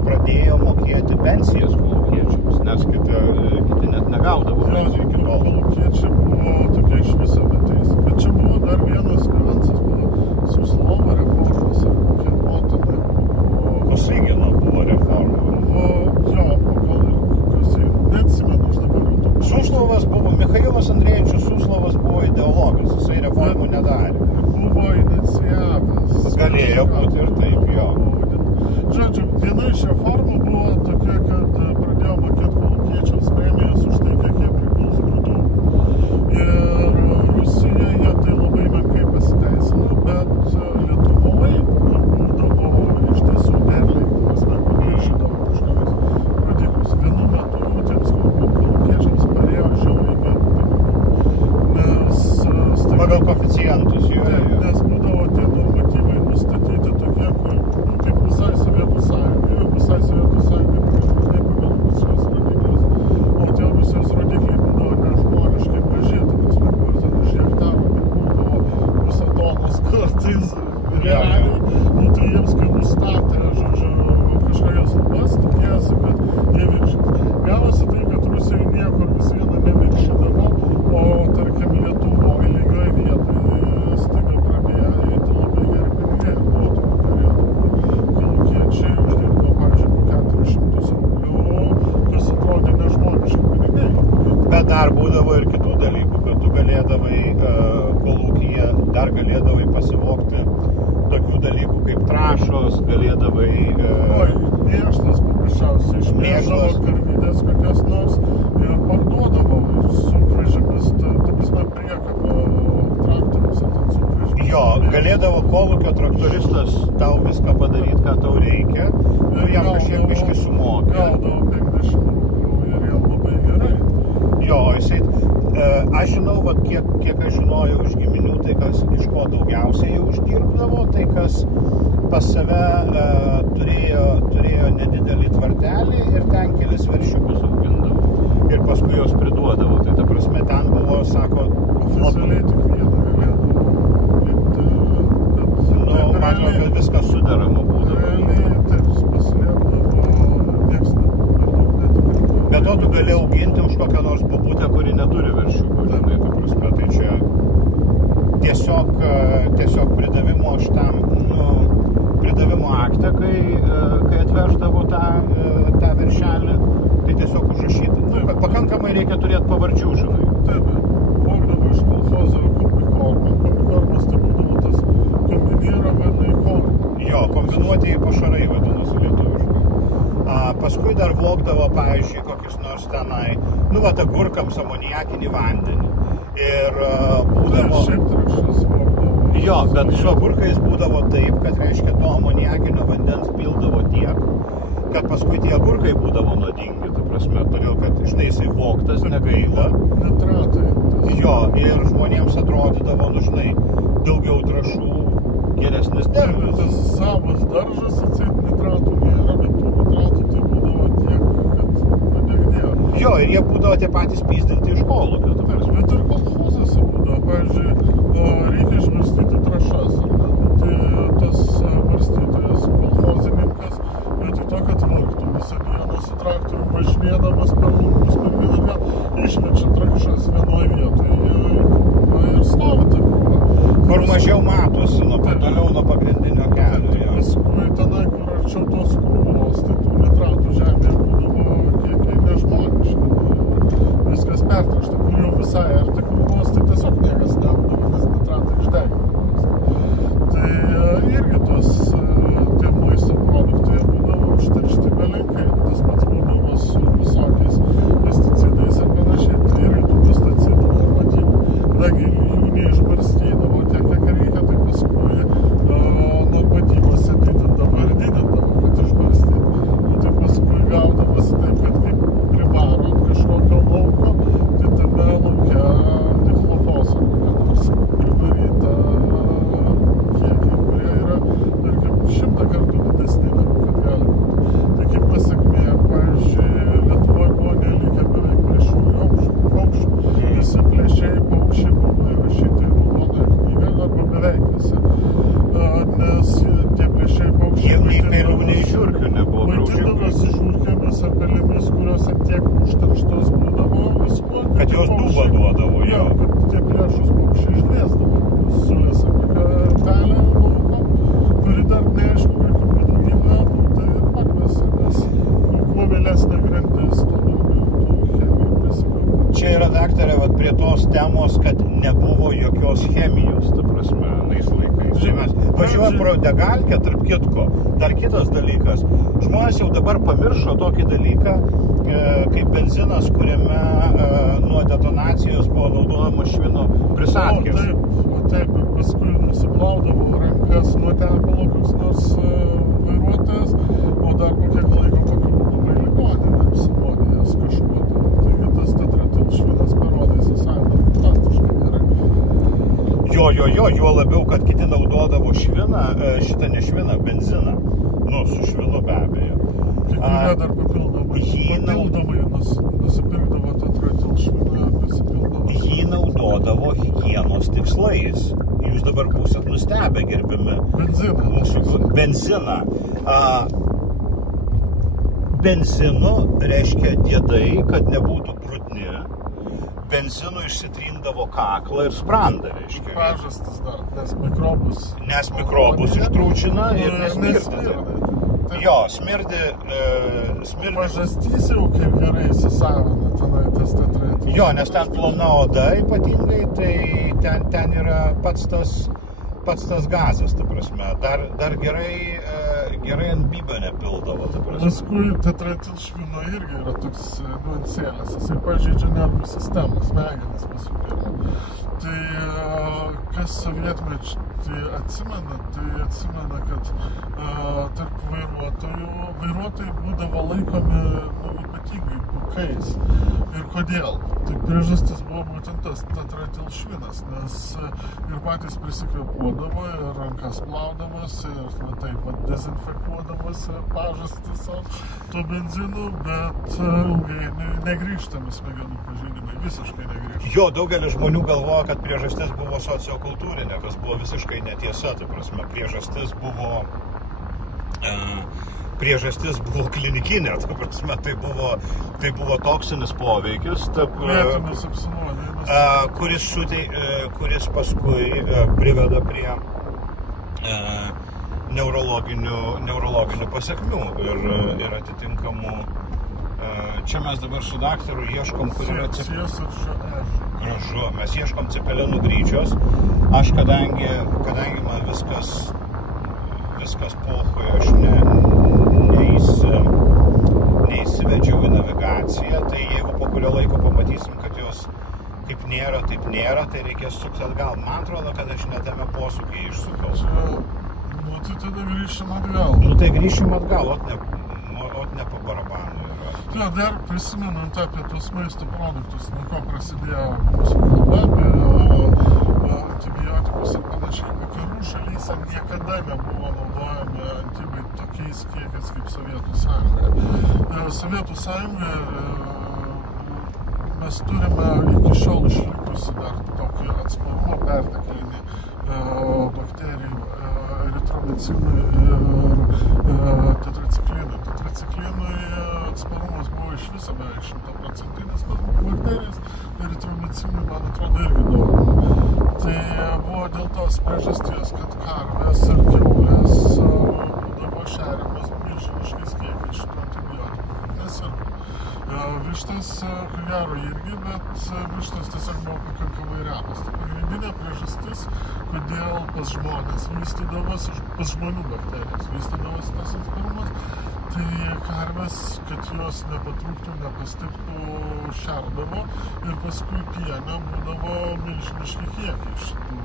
pradėjo mokėti pensijas kolūkiečiams, nes kiti net negaudavo pensijų iki tol. Kolūkiečiai buvo tokie iš viso betais. Bet čia buvo dar vienas niuansas, buvo Suslovo reformos ar kokie motinai buvo. Kosygino buvo reforma. Jo, gal ir Kosygino. Neatsimenu aš dabar jau to. Suslovas buvo, Michailas Andrėjičius Suslovas buvo ideologas, jisai reformų nedarė. Buvo inicijavęs. Galėjo būti ir taip, jo. Žodžiu, viena iš reformų buvo tokia, kad pradėjo mokėti kolūkiečiams premijas už tai, kiek jie prikuls grūdų. Ir Rusijoje tai labai menkai pasiteisino, bet Lietuvoje, kur būdavo iš tiesų derliai, kur viršydavo kažkokius rodiklius, vienu metu tiems kolūkiečiams parėjo žiauriai gerų pinigų. Nes pagal koeficientus, jo. Nes būdavo tie normatyvai nustatyti tokie, kaip visai Sovietų Sąjungai, ir visai Sovietų Sąjungai priklausomai pagal Rusijos rodiklius, o tie Rusijos rodikliai būdavo nežmoniškai maži, kur ten iš hektaro prikuldavo pusę tonos kartais realiai, tai jiems kai nustatė, kažkokias lubas, tikėsi, kad jie viršys. Gavosi tai, kad Rusijai niekur vis viena neviršydavo, o tarkim Lietuvoje lygioj vietoje staiga pradėjo eiti labai geri pinigai. Buvo tokių periodų, kur kolūkiečiai uždirbdavo, pavyzdžiui, po 400 rublių, kas atrodė nežmoniški pinigai. Bet dar būdavo ir kitų dalykų, kad tu galėdavai kolūkyje, dar galėdavai pasivokti tokių dalykų kaip trašos, galėdavai... Mėšlas paprasčiausiai išmėždavo karvidės kokias nors ir parduodavo sunkvežimis, ta prasme priekabą traktorius ar ten sunkvežimis. Jo, galėdavo kolūkio traktoristas tau viską padaryti, ką tau reikia, ir jam kažkiek biškį sumokė. Gaudavo 50 rublių ir jam labai gerai. Jo, jisai... Aš žinau, kiek aš žinojau iš giminių, tai kas iš ko daugiausiai uždirbdavo, tai kas pas save turėjo nedidelį tvartelį ir ten kelis veršiukus augindavo. Ir paskui jos priduodavo. Tai ta prasme, ten buvo, sako... Oficialiai tik vieną galėdavo auginti, bet... Man atrodo, kad viskas sudarama būdavo. Realiai taip paslėpdavo, nieks netikrinavo. Bet to tu gali auginti už kokią nors bobutę, kuri neturi veršiukų. Ta prasme, tai čia tiesiog pridavimo šitam, pridavimo aktą, kai atveždavo tą veršelį, tai tiesiog užrašyti. Pakankamai reikia turėti pavardžių, žinai. Taip, vogdavo iš kolchozo kombikormą. Kombikormas tai būdavo tas kombinirovanai kormą. Jo, kombinuotieji pašarai vadinasi lietuviškai. Paskui dar vogdavo, pavyzdžiui, kokius nors tenai, agurkams amoniakinį vandenį. Ir būdavo... Šiaip trąšas vogdavo. Jo, bet su agurkais būdavo taip, kad reiškia to amoniakinio vandens pildavo tiek, kad paskui tie agurkai būdavo nuodingi, ta prasme, todėl, kad, žinai, jisai vogtas, negaila. Nitratai. Jo, ir žmonėms atrodydavo, nu, žinai, daugiau trąšų, geresnis derlius. Tas savas daržas, atseit nitratų nėra, bet tų nitratų tai būdavo tiek, kad padegdėjo. Jo, ir jie būdavo tie patys pyzdinti iš kolūkio, ta prasme. Bet ir kolchozose būdavo, pavyzdžiui, reikia išbarstyti trąšas, ar ne? Tai tas barstytojas, kolchozininkas, vietoj to, kad vargtų visą dieną su traktorium važinėdamas per laukus, per vieną vietą, išmečia trąšas vienoje vietoje ir stovi ta krūva. Kur mažiau matosi, toliau nuo pagrindinio kelio. Jo. Paskui tenai, kur arčiau tos krūvos, tai tų nitratų žemėje būdavo kiekiai nežmoniški. Viskas pertrašta, kur jau visai arti krūvos, tai tiesiog niekas neapdavo, nes nitratai išdegė. Tai irgi tos tie maisto produktai būdavo užteršti belenkai. Tas pats būdavo su visokiais pesticidais ir panašiai. Tai irgi tų pesticidų normatyvų. Kadangi jų neišbarstydavo tiek, kiek reikia, tai paskui normatyvose didindavo ir didindavo, kad išbarstytų. Tai paskui gaudavosi taip, kad kaip privaro ant kažkokio lauko, tai tame lauke dichlofoso kokia nors privaryta kiekiai, kurie yra, tarkim, 100 kartų didesni negu kad gali būti. Tai kaip pasakmė, pavyzdžiui, Lietuvoje buvo nelikę beveik plėšriųjų paukščių. Visi plėšiai paukščiai buvo įrašyti į Raudonąją knygą, arba beveik visi. Nes tie plėšiai paukščiai... Jie nei pelių, nei žiurkių nebuvo graužikai. Maitindavosi žiurkėmis ar pelėmis, kurios tiek užterštos būdavo viskuo. Kad jos dūbą duodavo, jo. Kad tie plėšrūs paukščiai išdvėsdavo. Sulėse kokią pelę lauko, kuri dar neaišku, kokiu būdu gyveno, tai ir pakvėsi, nes kuo vėlesnė grandis, tuo daugiau tų chemijų prisikaupo. Čia yra, daktarė, vat, prie tos temos, kad nebuvo jokios chemijos, ta prasme, nais laikais. Žemės, važiuojant pro Degalkę, tarp kitko, dar kitas dalykas. Žmonės jau dabar pamiršo tokį dalyką, kaip benzinas, kuriame nuo detonacijos buvo naudojama švino prisadkės. O taip, ir paskui nusiplaudavo rankas nuo tepalo koks nors vairuotojas, o dar po kiek laiko pakliūdavo į ligoninę apsinuodijęs kažkuo. Taigi tas tetratilšvinas parodėsi sąjungą fantastiškai gerai. Jo labiau, kad kiti naudodavo šviną, šitą ne šviną, benziną. Nu, su švinu be abejo. Kai kurie dar papildomai nusipirkdavo tetratilšviną ir pasipildavo. Jį naudodavo higienos tikslais. Jūs dabar būsit nustebę, gerbimi. Benziną. Benzinu reiškia diedai, kad nebūtų brudni. Benzinu išsitrindavo kaklą ir sprandą, reiškia. Pažastis dar, nes mikrobus ištrūčina ir nesmirdina. Jo, smirdi... Pažastys jau kaip gerai įsisavina tenai tas tetratilšvinas. Jo, nes ten plona oda ypatingai, tai ten yra pats tas gazas, ta prasme. Dar gerai ant bybio nepildavo, ta prasme. Paskui tetratilšvino irgi yra toks nuansėlis. Jisai pažeidžia nervų sistemą, smegenis visų pirma. Tai kas sovietmečiu atsimena, kad tarp vairuotojai būdavo laikomi ypatingai bukais. Ir kodėl? Tai priežastis buvo būtent tas tetratilšvinas, nes ir patys prisikvėpuodavo, ir rankas plaudavosi, ir taip dezinfekuodavosi pažastis tuo benzinu, bet ilgai negrįžtami smegenų pažeidimai, visiškai negrįžtami. Jo, daugelis žmonių galvoja, kad priežastis buvo sociokultūrinė, kas buvo visiškai netiesa, tai prasme, priežastis buvo klinikinė, tai prasme, tai buvo toksinis poveikis, kuris paskui priveda prie neurologinių pasekmių ir atitinkamų. Čia mes dabar su daktaru ieškom, kur yra gražu. Mes ieškom cepelinų gryčios. Aš, kadangi man viskas pohoje, aš neįsivedžiau į navigaciją, tai jeigu po kurio laiko pamatysim, kad jos kaip nėra, taip nėra, tai reikės sukti atgal. Man atrodo, kad aš netame posūkį išsukau. Nu, tai tada grįšim atgal. Nu, tai grįšim atgal, ot ne po barabanu yra. Tai dar prisimenant apie tos maisto produktus, nuo ko prasidėjo mūsų kalba, apie antibiotikus ir panašiai. Vakarų šalyse niekada nebuvo naudojami antibai tokiais kiekiais kaip Sovietų Sąjungoje. Sovietų Sąjungoje mes turime iki šiol išlikusi dar tokį atsparumą perteklinį bakterijų eritromicinui ir tetraciklinui. Tetraciklinui atsparumas buvo iš viso beveik 100%, bet bakterijos eritromicinui, man atrodo, irgi daug. Tai buvo dėl tos priežasties, kad karvės ir kiaulės būdavo šeriamas milžiniškais kiekiais šitų antibiotikų, kad nesirgo. Vištas, ko gero, irgi, bet vištas tiesiog buvo pakankamai retas. Tai pagrindinė priežastis, kodėl pas žmonės vystydavosi, pas žmonių bakterijos vystydavosi tas atsparumas, tai karvės, kad jos nepatrūktų, nepastiktų, šerdavo ir paskui piene būdavo milžiniški kiekiai šitų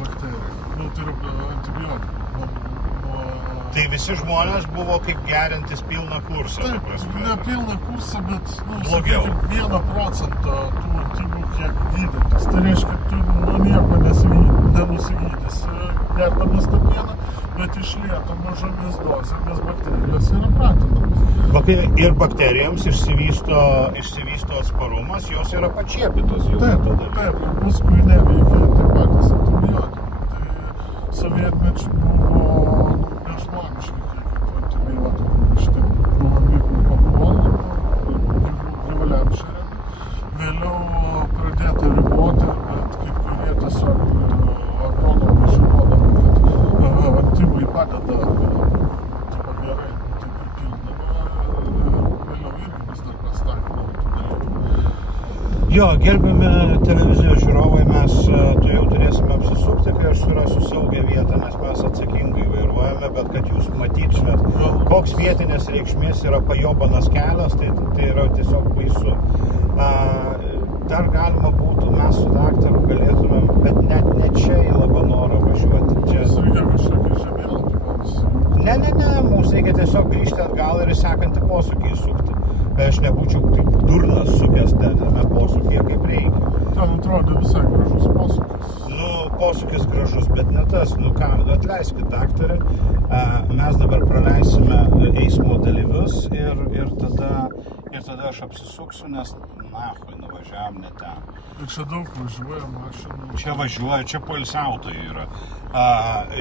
bakterijų. Nu, tai yra antibiotikų. Tai visi žmonės buvo kaip gerintis pilną kursą. Taip, ne pilną kursą, bet, blogiau. 1% tų antibų kiek gydytis. Tai reiškia, tu nieko nenusigydys gerdamas tą pieną, bet išlieka mažomis dozėmis bakterijos yra pratinamos. Ir bakterijoms išsivysto atsparumas, jos yra pačiepytos. Taip, paskui neveikia taip patys antibiotikai. Tai sovietmečiu buvo nežmoniškai kiekį tų antibiotikų ištirti. Vaikų papuolų, gyvuliam šeriami. Vėliau pradėta riboti, bet kaip kurie tiesiog agronomai žinodami, kad antibai padeda tipo gerai, taip ir pildavo. Vėliau irgi vis dar pastakydavo tų dalykų. Jo, gerbiami televizijos žiūrovai, mes tu jau turėsime apsisukti, kai aš surasiu saugią vietą, nes mes atsakingai vairuojame, bet kad jūs matytumėt, koks vietinės reikšmės yra pajobanas kelias, tai yra tiesiog baisu. Dar galima būtų, mes su daktaru galėtumėm, bet net ne čia į Labanorą važiuoti. Reikia kažkokį žemėlapį. Ne, mums reikia tiesiog grįžti atgal ir į sekantį posūkį įsukti. Aš nebūčiau taip durnas sukęs tame posūkyje, kaip reikia. Ten atrodo visai gražus posūkis. Posūkis gražus, bet ne tas. Ką, atleiskit, daktarė, mes dabar praleisime eismo dalyvius ir tada aš apsisuksiu, nes nuvažiavam ne ten. Ir čia daug važiuoja mašinų. Čia važiuoja, čia poilsiautojai yra.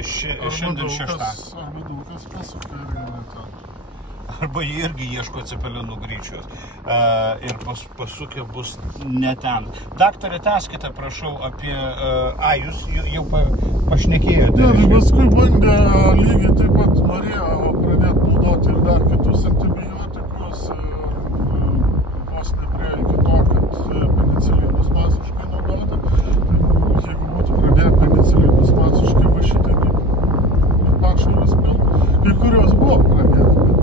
Šiandien šeštą. Arba daug kas pasuka ir ne ten. Arba jie irgi ieško cepelinų gryčios. Ir pasukę bus ne ten. Daktarė, tęskite, prašau, apie... jūs jau pašnekėjote. Ne, tai paskui bandė lygiai taip pat norėjo pradėti naudoti ir dar kitus antibiotikus. Vos nepriejo iki to, kad penicilinus masiškai naudoti. Jeigu būtų pradėję penicilinus masiškai va šitaip pašarus pilti. Kai kurios buvo pradėję, bet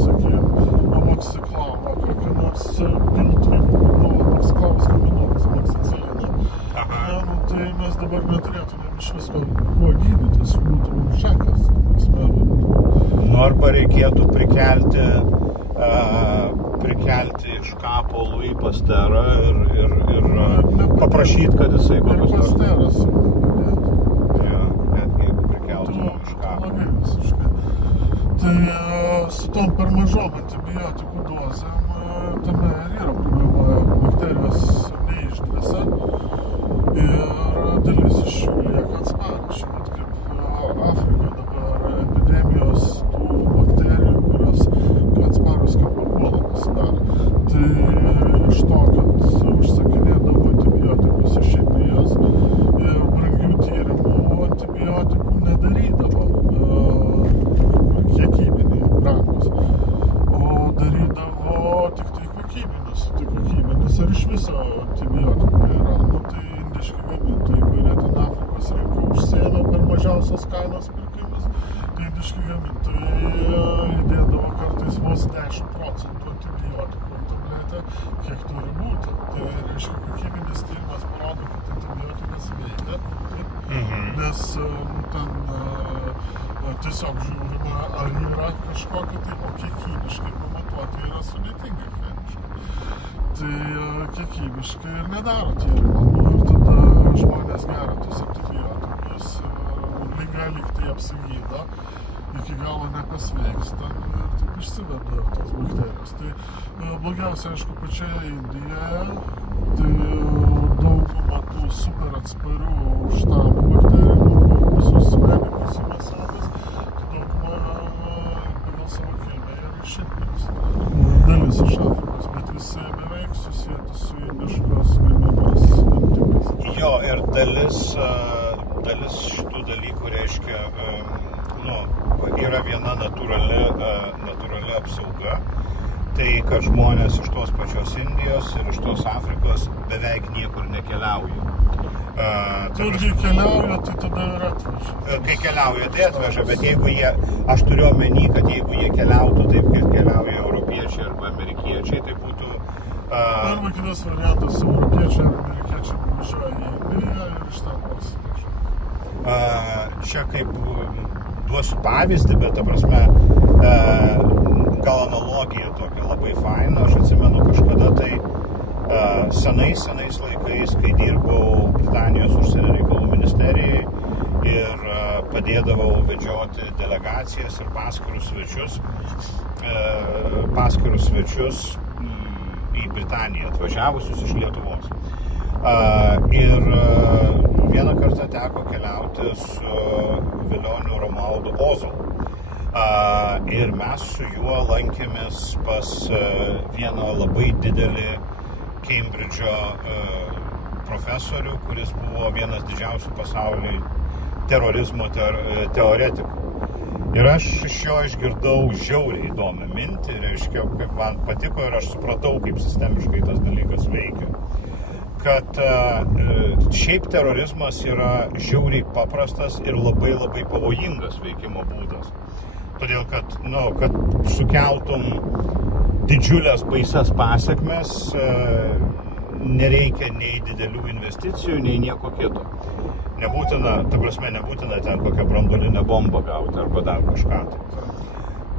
sakykime, amoksiklavo, kokį nors piltį, amoksiklavus kombinuotas, amoksiciliną. Tai mes dabar neturėtumėm iš visko kuo gydytis, būtumėm šekas. Arba reikėtų prikelti iš kapo Louis Pasteurą ir paprašyti, kad jisai kokius nors... Pasteuras netgi jeigu prikeltų iš kapo. Tai su tom per mažom antibiotikų dozėm tame ir yra problema. Bakterijos neišdvėsa ir dalis iš jų lieka atsparios. Kaip Afrikoje dabar epidemijos tų bakterijų, kurios atsparios kaip papuolą pasidaro. Tai iš to, kad užsakinėdavo antibiotikus iš Indijos ir brangių tyrimų antibiotikų nedarydavo. Kiekybiniai brangus, o darydavo tik tai kokybinius. Tai kokybinis ir iš viso antibiotikų yra. Tai indiški gamintojai, kurie ten Afrikos rinką užsėmė per mažiausios kainos pirkimus, tai indiški gamintojai įdėdavo kartais vos 10% antibiotikų į internete, kiek turi būti. Tai reiškia, kokybinis tyrimas parodo, kad antibiotikas veikia, nes ten tiesiog žiūrima, ar yra kažkokia, tai o kiekybiškai pamatuoti yra sudėtinga chemiškai. Tai kiekybiškai ir nedaro tyrimą. Ir tada žmonės geria tus antibiotikus, lyga lygtai apsigydo, iki galo nepasveiksta ir taip išsiveda tos bakterijos. Tai blogiausia, aišku, pačioje Indijoje, tai dauguma tų super atsparių štamų bakterijų, visus medikus įmesavęs, tai dauguma pagal savo kilmę yra iš Indijos. Dalis iš Afrikos, bet visi beveik susijęti su indiškos gamybos antikais. Jo, ir dalis šitų dalykų reiškia, yra viena natūrali apsauga, tai kad žmonės iš tos pačios Indijos ir iš tos Afrikos beveik niekur nekeliauja. Kai keliauja, tai tada ir atveža. Kai keliauja, tai atveža, bet jeigu aš turiu omeny, kad jeigu jie keliautų taip, kaip keliauja europiečiai arba amerikiečiai, tai būtų... Arba kitas variantas, europiečiai ar amerikiečiai važiuoja į Indiją ir iš ten parsiveža. Čia kaip duosiu pavyzdį, bet ta prasme, gal analogija tokia labai faina. Aš atsimenu kažkada tai senais laikais, kai dirbau Britanijos užsienio reikalų ministerijai ir padėdavau vedžioti delegacijas ir paskirus svečius į Britaniją, atvažiavusius iš Lietuvos. Ir vieną kartą teko keliauti su Vilioniu Romualdu Ozolu. Ir mes su juo lankėmės pas vieną labai didelį Cambridge'o profesorių, kuris buvo vienas didžiausių pasaulyje terorizmo teoretikų. Ir aš iš jo išgirdau žiauriai įdomią mintį, reiškia, kaip man patiko ir aš supratau, kaip sistemiškai tas dalykas veikia. Kad šiaip terorizmas yra žiauriai paprastas ir labai labai pavojingas veikimo būdas. Todėl, kad sukeltum didžiulės baisias pasekmes, nereikia nei didelių investicijų, nei nieko kito. Nebūtina ten kokią branduolinę bombą gauti arba dar kažką.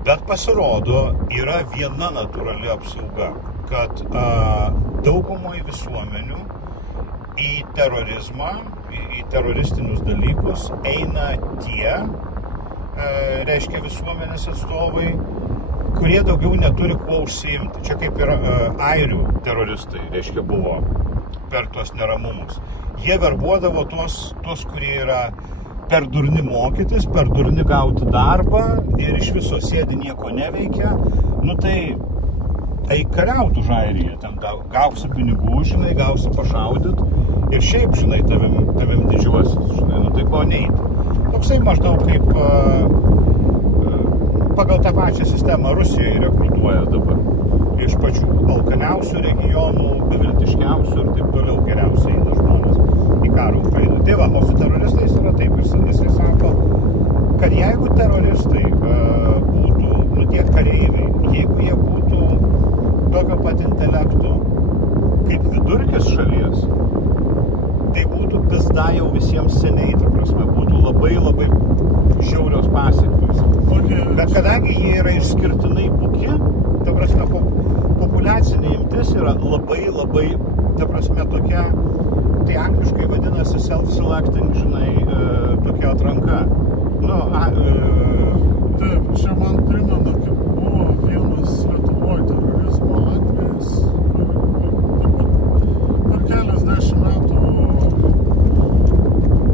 Bet pasirodo, yra viena natūrali apsauga, kad daugumoje visuomenių į terorizmą, į teroristinius dalykus eina tie, reiškia visuomenės atstovai, kurie daugiau neturi kuo užsiimti. Čia kaip ir airių teroristai, reiškia, buvo per tuos neramumus. Jie verbuodavo tuos, kurie yra per durni mokytis, per durni gauti darbą ir iš viso sėdi nieko neveikia. Tai eik kariaut už Airiją, ten gausi pinigų, žinai, gausi pašaudyt ir šiaip, žinai, tavim didžiuosis, žinai, tai ko neiti. Toksai maždaug kaip pagal tą pačią sistemą Rusijoje rekrutuoja dabar. Iš pačių alkaniausių regionų, beviltiškiausių ir taip toliau geriausiai eina žmonės į karą Ukrainoje. Tai va, o su teroristais yra taip, jisai sako, kad jeigu teroristai būtų, tie kareiviai, jeigu jie būtų tokio pat intelekto kaip vidurkis šalies, tai būtų pizda jau visiems seniai, ta prasme, būtų labai labai žiaurios pasekmės. Bet kadangi jie yra išskirtinai buki, ta prasme, populiacinė imtis yra labai labai, ta prasme, tokia, tai angliškai vadinasi self-selecting, žinai, tokia atranka. Taip, čia man primena, kaip buvo vienas Lietuvoje terorizmo atvejis, per keliasdešimt metų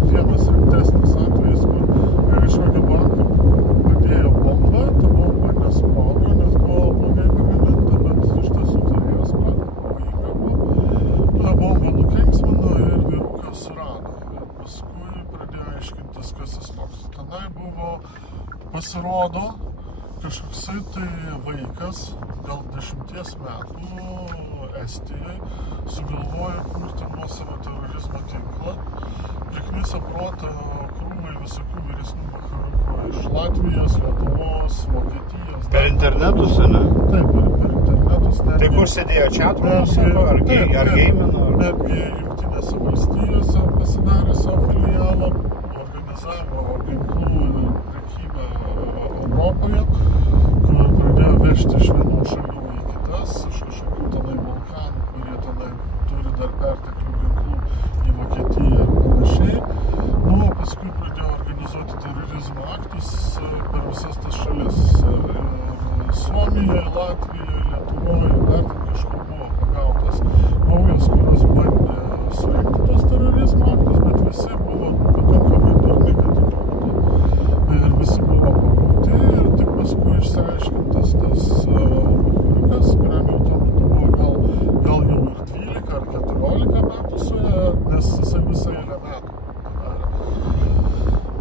vienas rimtesnis atvejis, kur iš kokio banko padėjo bombą, ta bomba nesprogo, nes buvo blogai pagaminta, bet iš tiesų turėjo sprogti, pavojinga buvo. Ta bomba nukenksmino ir vyrukas surado. Ir paskui pradėjo aiškintis, kas jis toks. Tenai buvo, pasirodo, kažkoksai tai vaikas, gal 10 metų Estijoje, sugalvojo kurti nuosavą terorizmo tinklą, prikniso protą krūvai visokių vyresnių vakarų iš Latvijos, Lietuvos, Vokietijos. Per internetus, ne? Taip, per internetą. metus. Tai kur sėdėjo čiatrumose, ar geimino? Netgi Jungtinėse valstijose pasidarė savo filialą, organizavo ginklų prekybą Europoje, kur pradėjo vežti iš vienų šalių į kitas, iš kažkokių tenai Balkanų, kurie tenai turi dar perteklių ginklų į Vokietiją ir panašiai. Nu, paskui pradėjo organizuoti terorizmo aktus per visas tas šalis. Suomijoje, Latvijoje, Lietuvoje, dar ten kažkur buvo pagautas naujos, kurios bandė surengti tos terorizmo aktus, bet visi buvo pakankamai durni, kad įkliūtų. Ir visi buvo pagauti ir tik paskui išsiaiškintas tas vakariukas, kuriam jau tuo metu buvo gal jau ir 12 ar 14 metų suėjo, nes jisai visą eilę metų padarė.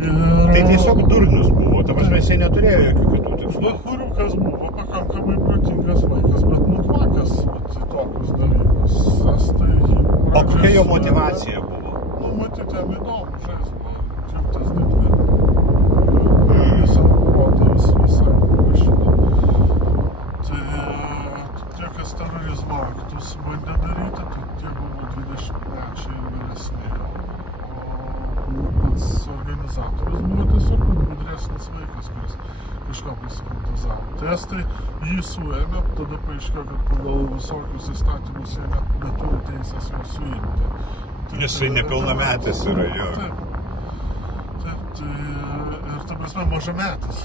Tai tiesiog durnius buvo, ta prasme, jisai neturėjo jokių kitų tikslų. Vakariukas buvo pakankamai protingas vaikas, bet nukvakas į tokius dalykus. O kokia jo motyvacija buvo? Nu, matyt, jam įdomu žaismą, džiugtas didvėm. Jis ant protą visai paprašino. Tai tie, kas terorizmo aktus bandė daryti, tai tie buvo 20-mečiai ir vyresni. O pats organizatorius buvo tiesiog gudresnis vaikas, kuris kažką prisifantazavo. Tai estai jį suėmė, tada paaiškėjo, kad pagal visokius įstatymus jie neturi teisės jo suimti. Jisai nepilnametis yra, jo. Taip, tai ir ta prasme mažametis,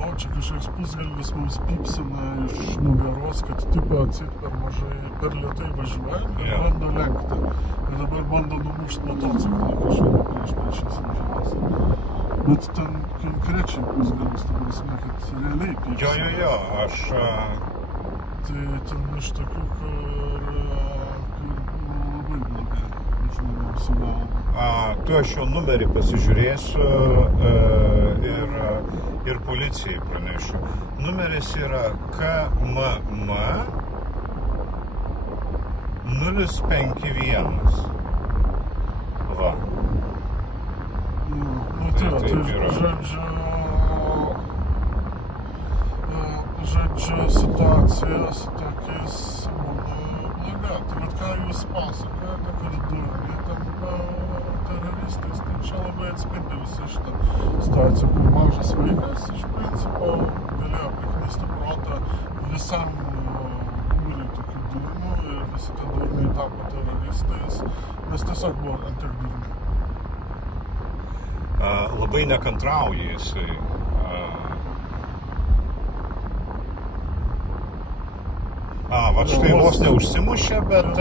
o čia kažkoks pusgalvis mums pypsina iš nugaros, kad tipo atsit per mažai, per lėtai važiuojam ir bando lenkti. Ir dabar bando numušti motociklą kažkokį prieš įsivažiavęs. Bet ten konkrečiai pusgalvis, ta prasme, kad realiai pypsina. Jo, aš... Tai ten iš tokių, kur labai blogai žmonėms su galva. Tu aš jo numerį pasižiūrėsiu ir policijai pranešiu. Numeris yra KMM 051. Va. Nu tai žodžiu, situacija su tokiais būna bloga. Tai vat ką jūs pasakojate, kad durniai tampa teroristais, tai čia labai atspindi visą šitą situaciją, kur mažas vaikas iš principo galėjo priknisti protą visam būriui tokių durnių ir visi tie durniai tapo teroristais, nes tiesiog buvo antiek durniai. Labai nekantrauja jisai. Va štai vos neužsimušė, bet...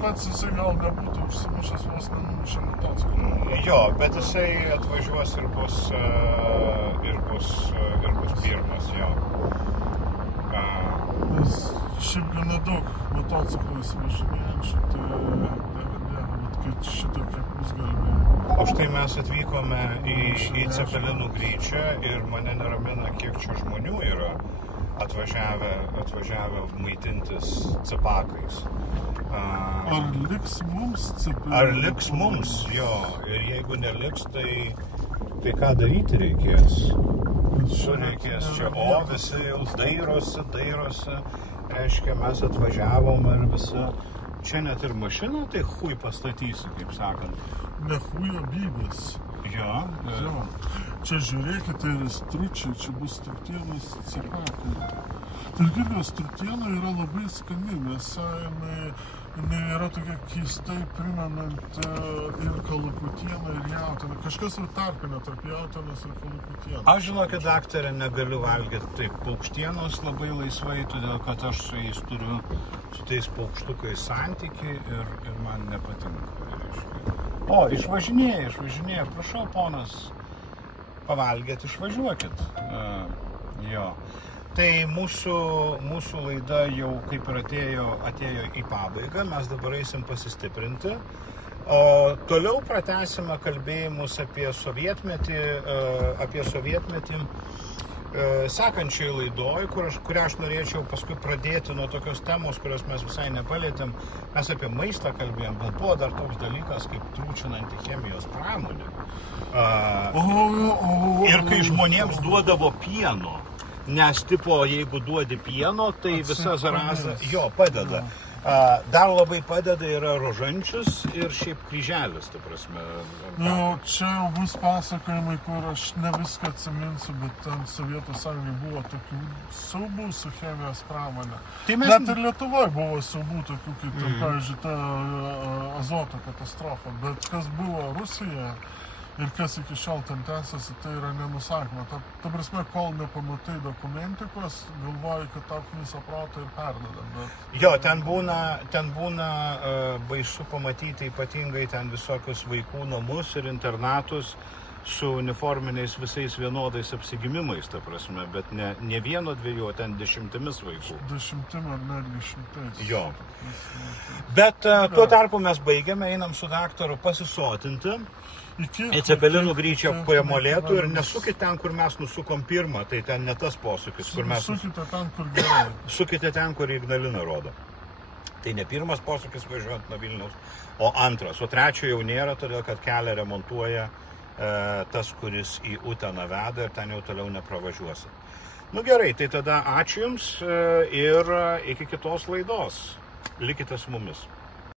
Pats jisai gal nebūtų užsimušęs, vos nenumušė motociklą. Jo, bet jisai atvažiuos ir bus pirmas, jo. Nes šiaip gana daug motociklais važinėjančių, tai kad šitokie pusgalviai. O štai mes atvykome į Cepelinų gryčią ir mane neramina, kiek čia žmonių yra atvažiavę maitintis cepakais. Ar liks mums Cepelinų? Ar liks mums, jo. Ir jeigu neliks, tai ką daryti reikės? Reikės čia, visi jau dairosi. Reiškia, mes atvažiavom ir visa. Čia net ir mašiną, tai hui pastatysi, kaip sakant. Ne hujo bybės. Jo. Čia žiūrėkite, yra stručiai, čia bus strutienos cepakai. Tarp kitko, strutiena yra labai skani, nes jinai yra tokia keistai primenant ir kalakutieną, ir jautieną. Kažkas jau tarpinė tarp jautienos ir kalakutienos. Aš žinokit, daktarė, negaliu valgyti taip paukštienos labai laisvai, todėl kad aš su jais turiu su tais paukštukais santykį ir man nepatinka. O, išvažinėja, prašau, ponas, pavalgėt, išvažiuokit. Jo. Tai mūsų laida jau kaip ir atėjo į pabaigą, mes dabar eisim pasistiprinti. O toliau pratęsime kalbėjimus apie sovietmetį sekančiai laidoj, kurią aš norėčiau paskui pradėti nuo tokios temos, kurios mes visai nepalėtėm. Mes apie maistą kalbėjom, bet buvo dar toks dalykas kaip trūčinanti chemijos pramonė. Ir kai žmonėms duodavo pieno, nes tipo, jeigu duodi pieno, tai visa zaraza jo padeda. Dar labai padeda yra rožančius ir šiaip kryželis, ta prasme. Čia jau bus pasakojimai, kur aš ne viską atsiminsiu, bet ten Sovietų Sąjungai buvo tokių siaubų su chemijos pramonė. Net ir Lietuvoje buvo siaubų tokių, kaip, pavyzdžiui, ta azoto katastrofa, bet kas buvo Rusijoje ir kas iki šiol ten tęsiasi, tai yra nenusakoma. Ta prasme, kol nepamatai dokumentikos, galvoji, kad tau visą protą ir perdeda. Bet... Jo, ten būna baisu pamatyti ypatingai ten visokius vaikų namus ir internatus su uniforminiais visais vienodais apsigimimais, ta prasme, bet ne vieno dviejų, o ten dešimtimis vaikų. Dešimtim ar netgi šimtais. Jo. Bet tuo tarpu mes baigiame, einam su daktaru pasisotinti. Į Cepelinų gryčią prie molėtų ir nesukit ten, kur mes nusukom pirmą, tai ten ne tas posūkis, kur mes... Sukite ten, kur gerai. Sukite ten, kur Ignalina rodo. Tai ne pirmas posūkis važiuojant nuo Vilniaus, o antras. O trečio jau nėra, todėl kad kelią remontuoja tas, kuris į Uteną veda ir ten jau toliau nepravažiuosi. Nu gerai, tai tada ačiū Jums ir iki kitos laidos. Likite su mumis.